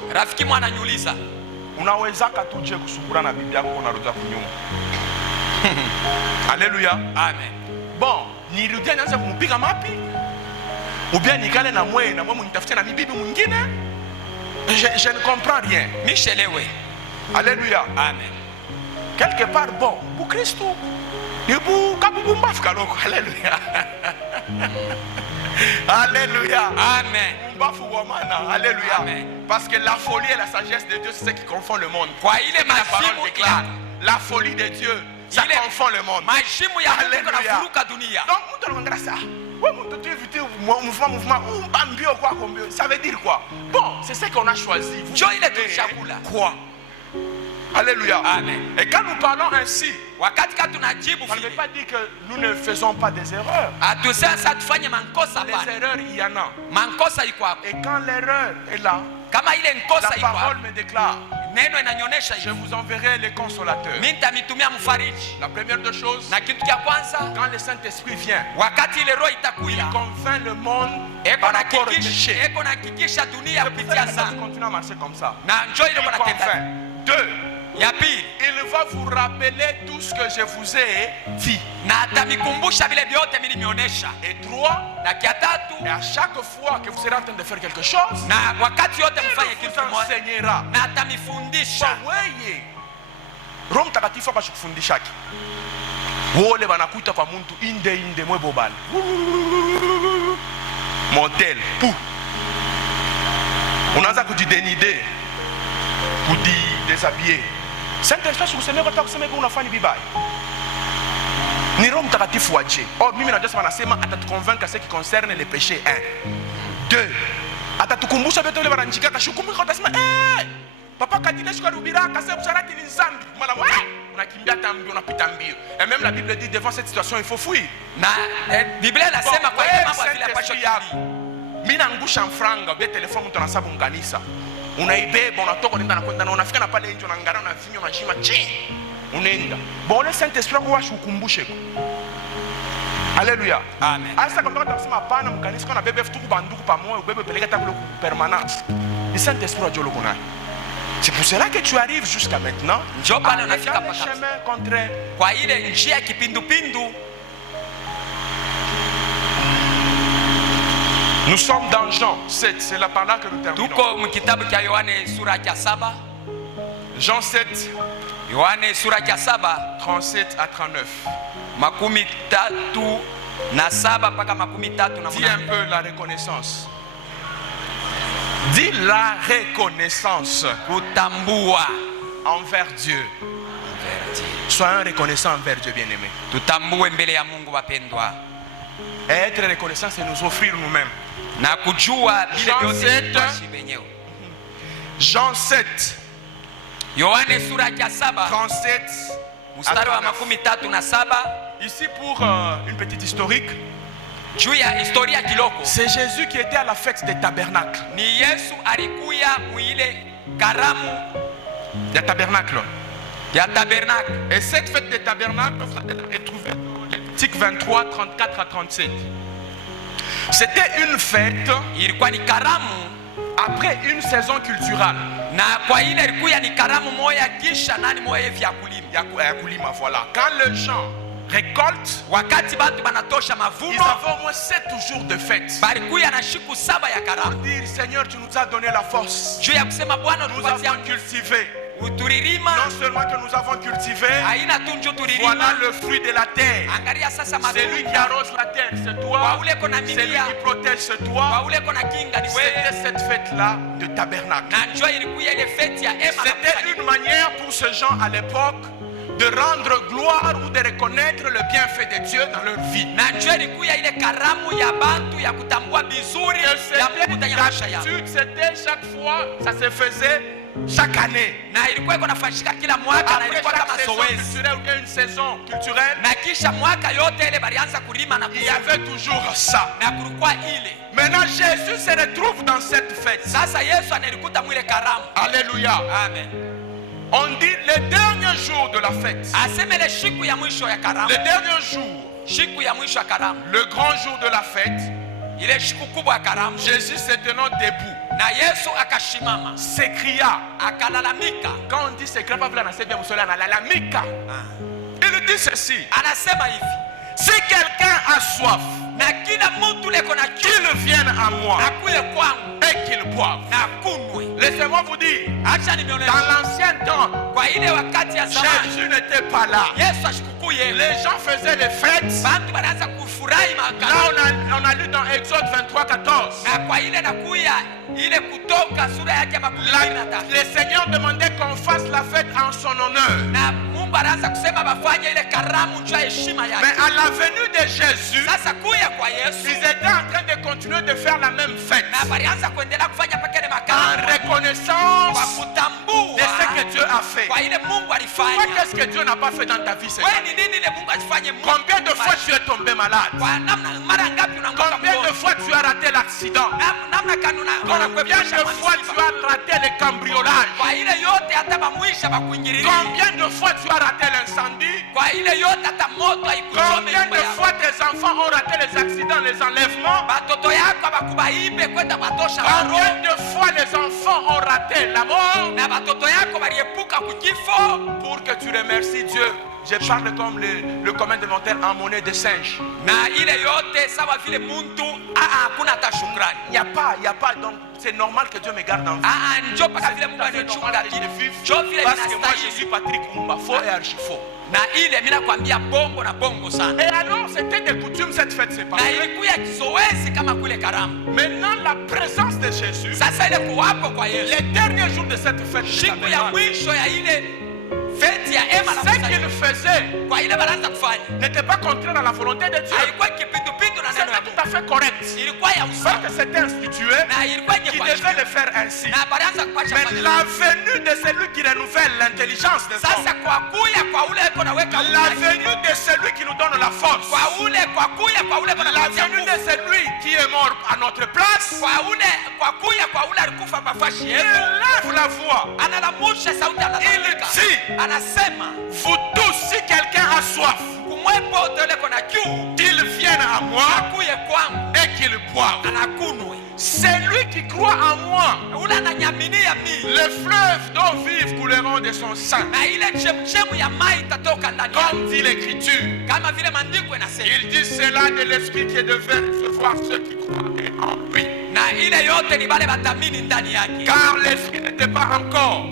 Alléluia. Amen. Bon, nirudia nianze kumpiga mapi? Ou bien nikale na mwe na mwe nitafute na bibi mwingine? Je ne comprends rien. Alléluia. Amen. Quelque part, bon, pour Christ, alléluia. Alléluia. Amen. Alléluia. Amen. Parce que la folie et la sagesse de Dieu, c'est ce qui confond le monde. La folie de Dieu, ça confond le monde. Alléluia. Donc, nous devons grâce à Ça veut dire quoi? Bon, c'est ce qu'on a choisi. Quoi? Alléluia. Amen. Et quand nous parlons ainsi, Wakati tunajibu ça ne veut vile, pas dire que nous ne faisons pas des erreurs. hatusema sasa tufanye mankosa Les hapana. erreurs, il y en a. Mankosa iko hapo. Et quand l'erreur est là, Kama ile la nkosa iko parole hapo, me déclare, neno inanyonyesha je hivi. vous enverrai les consolateurs. Mimi nitamitumia mfariji. La première des choses, Na kitu cha kwanza, quand le Saint-Esprit vient, wakati ile roho il itakuya, convainc le monde eko par rapport au péché. nahakikisha dunia C'est pour kupitia ça que ça sana. continue à marcher comme ça. Na njoo ile Il kwa natenda. convainc. Deux, Ya pili, il va vous rappeler tout ce que je vous ai dit. na atamikumbusha vile vyote mimi nimeonesha. Et trois, Na kia tatu, et à chaque fois que vous serez en train de faire quelque chose, na wakati yote mfanye il kitu vous kimoja, enseignera. na atamifundisha. Weye Roho Mtakatifu akashikufundishaki wole wanakuita kwa muntu inde mwe bobala model pu unaanza kujidenider kujideshabiller. Saint-Esprit kusema kwa kusema kwa unafanya vibaya ni Roho Mtakatifu wa Dieu. Oh, mimi najua sana nasema atatuconvaincre ce qui concerne les péchés. 1 2 atatukumbusha vitu vile wananjika kashukumika utasema papa kadile shika rubira kase msharati ni zambi mala unakimbia tambio unapita mbio. Et même la Bible dit devant cette situation il faut fuir. Na Biblia inasema kwa ile mambo vile pasha kimbia. Mimi naangusha mfranga bia telefoni mtu anasabu mkanisa. Unaibeba unatoka nenda kwenda na unafika na pale nje unaangara unafinya unashima chini. Unaenda. Bon le Saint-Esprit kwa washukumbushe. Alléluia. Amen. Asa kama tunasema hapana mkanisa kuna bebe futu kubanduku pamoja ubebe peleka tabule ku permanence. Le Saint-Esprit ajolo kuna. C'est pour cela que tu arrives jusqu'à maintenant. Njoo pale Avec unafika un mpaka chemin contraire. kwa ile njia ya kipindupindu. Nous sommes dans Jean 7, c'est là par là que nous terminons. Tuko mkitabu cha Yohane sura ya 7. Jean 7, Yohane sura ya 7 37 à 39. makumi tatu na saba mpaka makumi tatu na Dis un munane. peu la reconnaissance. Dis la reconnaissance Kutambua envers Dieu. Soyons reconnaissants envers Dieu, bien-aimé. tutambue mbele ya Mungu wapendwa, Et être reconnaissant, c'est nous offrir nous-mêmes. na kujua vile Jean vyote 7. tuishi wenyewe. Jean 7, Yohane sura ya 7 37 à mstari wa 39. makumi tatu na saba. Ici pour une petite historique. Juu ya historia kiloko, C'est Jésus qui était à la fête des tabernacles. ni Yesu alikuya muile karamu Il y a tabernacle. ya tabernacle. Et cette fête des tabernacles, vous allez la retrouver dans Lévitique 23, 34 à 37. C'était une fête Ilikuwa ni karamu, après une saison culturelle. na kwa ile ilikuya ni karamu moya kisha nani moya hivi ya kulima. Ya kulima, voilà. Quand les gens récoltent, Wakati batu banatosha ils mavuno, avaient au moins 7 jours de fête. balikuya na siku 7 ya karamu, Dire Seigneur, tu nous as donné la force. juu ya kusema Bwana Nous utupatia avons cultivé. uturirima. Non seulement que nous avons cultivé, Haina tu njo voilà turirima. le fruit de la terre. Angalia sasa C'est lui qui matunda, arrose la terre, c'est kwa toi. ule kona C'est lui mimia, qui protège, c'est kwa toi. ule kona kinga ni wewe. C'était cette fête-là de tabernacle. Na njoo ilikuya ile feti ya ema na C'était kusanyika. une manière pour ces gens à l'époque de rendre gloire ou de reconnaître le bienfait de Dieu dans leur vie. Na njoo ilikuya ile karamu ya bantu ya kutambua vizuri ya Mungu ndani ya maisha yao. D'habitude, c'était chaque fois, ça se faisait chaque année. Na ilikuwa iko nafanyika kila mwaka, na Après ilikuwa kama chaque saison zoezi. culturelle ou une saison culturelle, Na kisha mwaka yote ile balianza kulima na il y avait toujours ça. na kulikuwa ile. Maintenant, Jésus se retrouve dans cette fête. Sasa Yesu analikuta mwile karamu. Alléluia. Amen. On dit le dernier jour de la fête. Aseme ile siku ya mwisho ya karamu. Le dernier jour, Siku ya mwisho ya karamu. le grand jour de la fête, Ile siku kubwa ya karamu. Jésus se tenant debout, Na Yesu akashimama, s'écria. akalalamika. Quand on dit s'écria, pas vouloir nasema bien msole analalamika. Il dit ceci. Anasema hivi, Si quelqu'un a soif, na kila mtu leko na kiu qu'il vienne à moi akuye kwangu et qu'il boive. na kunwe. Laissez-moi vous dire, Acha dans nimeonesha l'ancien temps, kwa ile wakati ya zamani Jésus n'était pas là. Yesu ashikukuwa Les gens faisaient les fêtes. Là, on a lu dans Exode 23:14. Le Seigneur demandait qu'on fasse la fête en son honneur. Mais à la venue de Jésus, ils étaient en train de continuer de faire la même fête. En reconnaissance de ce que Dieu a fait. Qu'est-ce que Dieu n'a pas fait dans ta vie? Combien de fois tu es tombé malade? Combien de fois tu as raté l'accident? Combien de fois tu as raté le cambriolage? Combien de fois tu as raté l'incendie? Combien de fois tes enfants ont raté les accidents, les enlèvements? Combien de fois les enfants ont raté la mort? Pour que tu remercies Dieu. Je parle comme le commun des mortels en monnaie de singe. Il n'y a pas, donc c'est normal que Dieu me garde en vie. C'est normal que je vive parce que moi je suis Patrick Mumba, faux et archi faux. Et alors c'était des coutumes cette fête, c'est pas vrai. Maintenant la présence de Jésus, les derniers jours de cette fête, ce qu'il faisait n'était pas contraire à la volonté de Dieu. C'était tout à fait correct. Parce que c'était institué qui devait le faire ainsi. Mais la venue de celui qui renouvelle l'intelligence des hommes, la venue de celui qui nous donne la force, la venue de celui qui est mort à notre place, il lève la voix. Il dit: vous tous, si quelqu'un a soif, qu'il vienne à moi et qu'il boive. Celui qui croit en moi, les fleuves d'eau vive couleront de son sang. Comme dit l'Écriture, il dit cela de l'Esprit qui devait recevoir ceux qui croient en lui. Car l'Esprit n'était pas encore,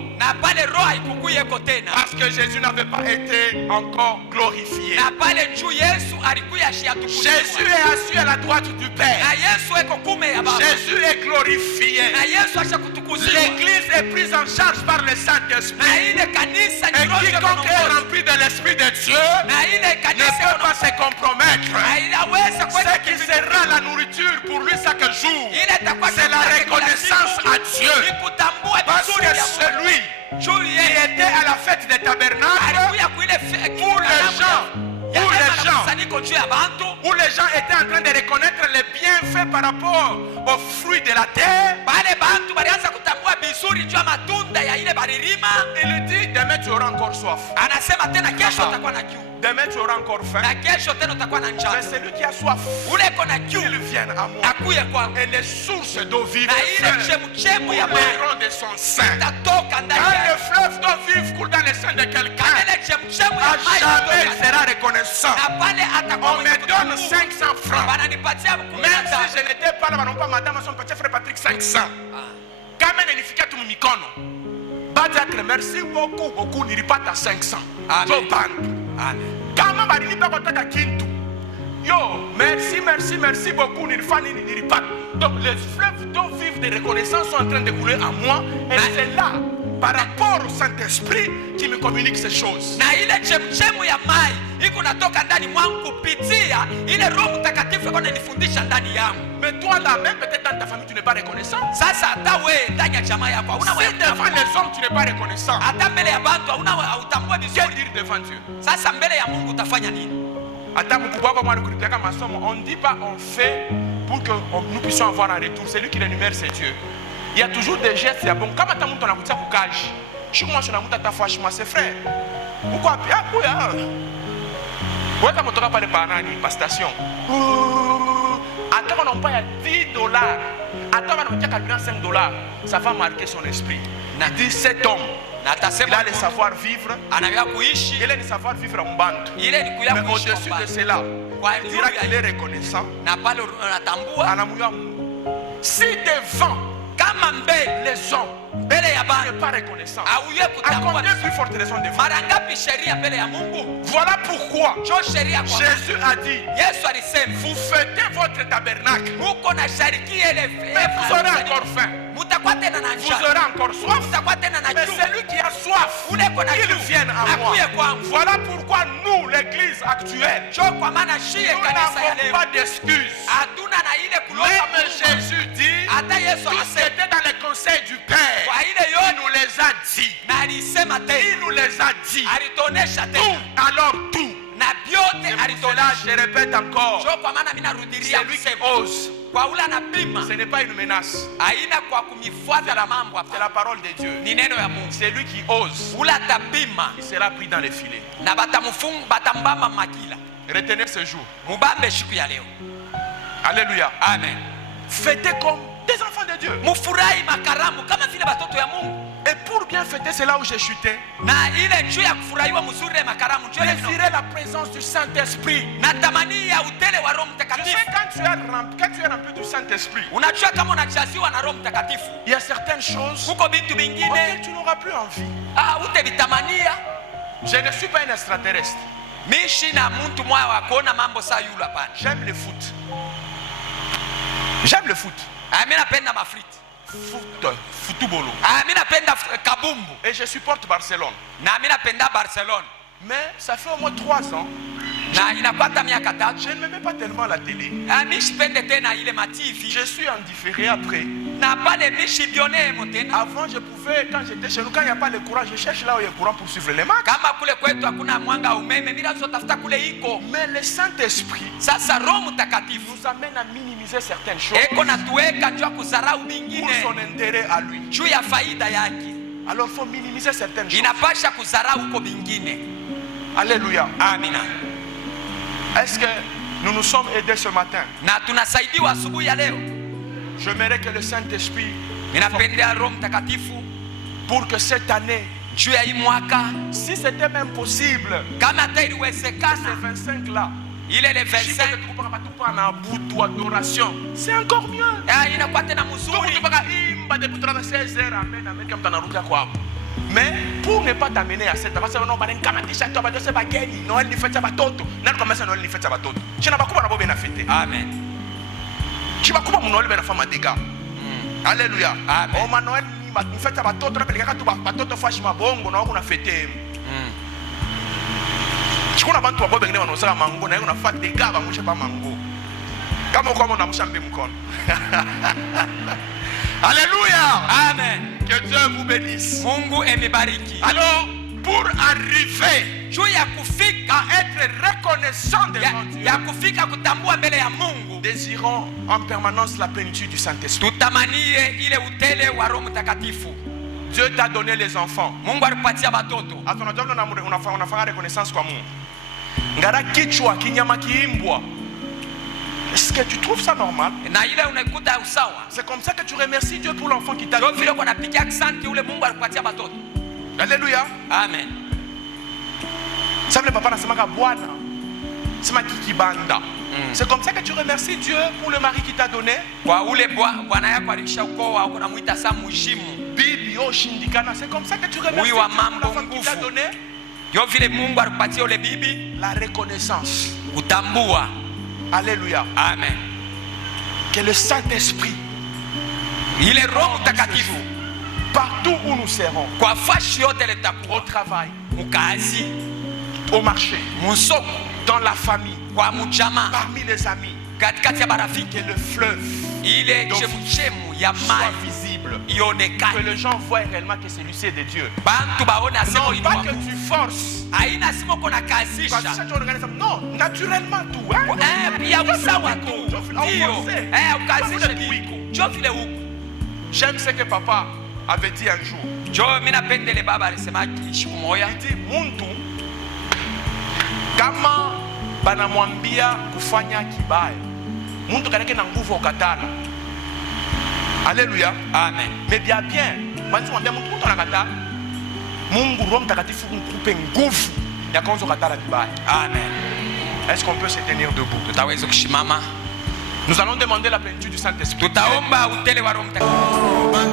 parce que Jésus n'avait pas été encore glorifié. Jésus est assis à la droite du Père. Jésus est glorifié. L'Église est prise en charge par le Saint-Esprit. Et quiconque est rempli de l'Esprit de Dieu ne peut pas se compromettre. Ce qui sera la nourriture pour lui chaque jour, c'est la reconnaissance à Dieu. Parce que celui qui était à la fête des tabernacles, où les gens étaient en train de reconnaître les bienfaits par rapport aux fruits de la terre, il dit: demain tu auras encore soif. Demain tu auras encore faim. Mais celui qui a soif, qu'il vienne à moi. Et les sources d'eau vive couleront de son sein. Quand le fleuve d'eau vive coule dans le sein de quelqu'un, à jamais il sera reconnaissant. On me donne 500 francs. Même si je n'étais pas là, pas madame, son petit frère Patrick, 500. Quand même, il faut que tu me connais. Merci beaucoup, n'iripata 500. Yo, merci beaucoup, n'iripata. Donc les fleuves d'eau vive de reconnaissance sont en train de couler à moi. Et c'est là, par rapport au Saint-Esprit, qui me communique ces choses. Mais toi là, même peut-être dans ta famille, tu n'es pas reconnaissant. Si devant les hommes, tu n'es pas reconnaissant, que dire devant Dieu? On ne dit pas on fait pour que nous puissions avoir un retour. C'est lui qui rémunère, c'est Dieu. Il y a toujours des gestes. Bon, quand tu as mon courage, je suis moi, c'est frère. Pourquoi? Pourquoi tu n'as pas de parents, pas station? Attends, on paye $10. Attends, on paye $5. Ça va marquer son esprit. Il dit cet homme, il a le savoir vivre. Il a le savoir vivre en bande. Mais au-dessus de cela, il dira qu'il est reconnaissant. Si devant les hommes, n'est pas reconnaissant. auye À kutambua combien vizuri. plus forte raison de Mara ngapi sheria mbele ya Mungu? Voilà pourquoi Jo sheria kwa Jésus a dit, Yesu alisema vous fêtez votre tabernacle, muko na shariki ile mais vous aurez encore faim. mutakuwa tena na Vous njaa, aurez encore soif. mutakuwa tena na Mais kiu. celui qui a soif, Ule kona qu'il kiu vienne à moi. akuye kwangu. Voilà pourquoi nous, l'église actuelle, Jo kwa maana shie nous kanisa ya n'avons leo pas d'excuses. hatuna na ile kulomba Même Mungu. Jésus dit, Hata Yesu tout ce qui alisema était dans les conseils du Père, kwa ile il yote nous les a dit. na alisema Il tena, nous les a dit. alitonesha Tout, tena alors tout. na vyote C'est pour cela, alitonesha. je répète encore, Jo kwa maana mimi narudilia celui qui kusema ose, kwa ule anapima ce n'est pas une menace. haina kwa kumifuata na mambo C'est hapa, la parole de Dieu. ni neno ya Mungu. Celui qui ose, Ule atapima il sera pris dans les filets. na batambamba makila. Retenez ce jour. Mubambe siku ya leo. Alléluia. Amen. Fêtez comme des enfants de Dieu. Mufurahi makaramu kama vile batoto ya Mungu. Et pour bien fêter, c'est là où j'ai chuté. Na ile juu ya kufurahiwa mzuri ya makaramu juu ya Désirez la présence du Saint-Esprit. natamani ya utele wa Roho Tu Mtakatifu. sais, quand tu es rempli du Saint-Esprit, Unajua kama unajaziwa na Roho Mtakatifu, il y a certaines choses kuko vitu auxquelles vingine tu n'auras plus envie. utavitamania. Je ne suis pas un extraterrestre. Mishi na mtu mwa wa kuona mambo saa yule hapana. J'aime le foot. J'aime le foot. Mimi napenda mafriti. Football. Mimi napenda kabumbu. Et je supporte Barcelone. Na mimi napenda Barcelone. Mais ça fait au moins 3 ans, Na inapata miaka tatu. je ne me mets pas tellement à la télé. Mimi sipende tena ile mativi. Je suis en différé après. Na pale mishi bione tena. Avant, je pouvais, quand j'étais chez nous, quand il n'y a pas le courant, je cherche là où il y a le courant pour suivre les matchs. Kama kule kwetu hakuna mwanga umeme, mimi nazo tafuta kule iko. Mais le Saint-Esprit Sasa Roho Mtakatifu nous amène à minimiser certaines choses eko natuweka juu ya kudharau pour mingine son intérêt à lui. juu ya faida yake. Alors il faut minimiser certaines choses. Inapasha kudharau uko mingine. Alléluia. Amina. Est-ce que nous nous sommes aidés ce matin? Na tunasaidiwa asubuhi ya leo. J'aimerais que le Saint-Esprit, Ninapendea Roho Mtakatifu pour que cette année, juu ya hii mwaka, si c'était même possible, kama hata ces iliwezekana 25 là, ile le 25 adoration, c'est encore mieux. inakuwa tena mzuri. Mais pour ne pas t'amener à cette parce que non bana nkamatisha tu abado se bageni Noël ni fête batoto na commencer Noël ni fête batoto china bakuba na bobe na fête. Amen. Chiba kuba mu Noël bena fama dega. Alléluia. Amen. O ma Noël ni fête batoto na peleka tu batoto fashi mabongo na kuna fête. Chikuna bantu babobe ngene banosaka mango na kuna fête dega ba mushe pa mango. Kama kwa mona mushambe mkono. Alléluia. Amen. Que Dieu vous bénisse. Mungu emibariki. Alors, pour arriver Juu ya kufika à être reconnaissant devant Dieu, ya kufika kutambua mbele ya Mungu, désirons en permanence la plénitude du Saint-Esprit. tutamanie ile utele wa Roho Mtakatifu. Dieu t'a donné les enfants. Mungu alikupatia batoto. Unafanya reconnaissance kwa Mungu. Ngara kichwa kinyama kiimbwa. Est-ce que tu trouves ça normal? Na ile unaikuta usawa. C'est comme ça que tu remercies Dieu pour l'enfant qui t'a Ndio donné. vile kwa napigia asante ule Mungu alikupatia batoto. Alléluia. Amen. Ça veut papa nasema ka bwana. Sema kikibanda. C'est comme ça que tu remercies Dieu pour le mari qui t'a donné. Kwa ule bwana yako alishaokoa au kunamuita saa mheshimu. Bibi oshindikana. C'est comme ça que tu remercies Huyu Dieu wa pour la mambo femme qui t'a nguvu. donné. Ndio vile Mungu alikupatia ule bibi, La reconnaissance. utambua. Alléluia. Amen. Que le Saint-Esprit, Ile Roho Mtakatifu partout où nous serons, kwa fashi yote au litakuwa travail, mkazi, au marché, musoko, dans la famille, kwa mujama, parmi les amis, katikati ya marafiki, que le fleuve ile Donc, chemuchemu ya soit maji visible. Que ionekane, les gens voient réellement que celui-ci est de Dieu. bantu baone asema Non, ini pas wa que Mungu. tu forces. Haina simo kuna Parce kazisha. que tu organises ça. Non, naturellement tout. Hein? Pia usawa tu. Ndio. Ukazishe Wiko. ndio vile huko. J'aime ce que papa avait dit un jour. Jo mimi napendele baba alisema siku moja. Il dit muntu kama banamwambia kufanya kibaya, muntu kanake na nguvu ukatala. Alléluia. Amen. Mais bien banzi mwambia muntu anakataa, Mungu Roho Mtakatifu mkupe nguvu ya kwanza ukatala kibaya. Amen. Est-ce qu'on peut se tenir debout? Tutaweza kushimama. Nous allons demander la plénitude du Saint-Esprit. Tutaomba utele wa Roho Mtakatifu.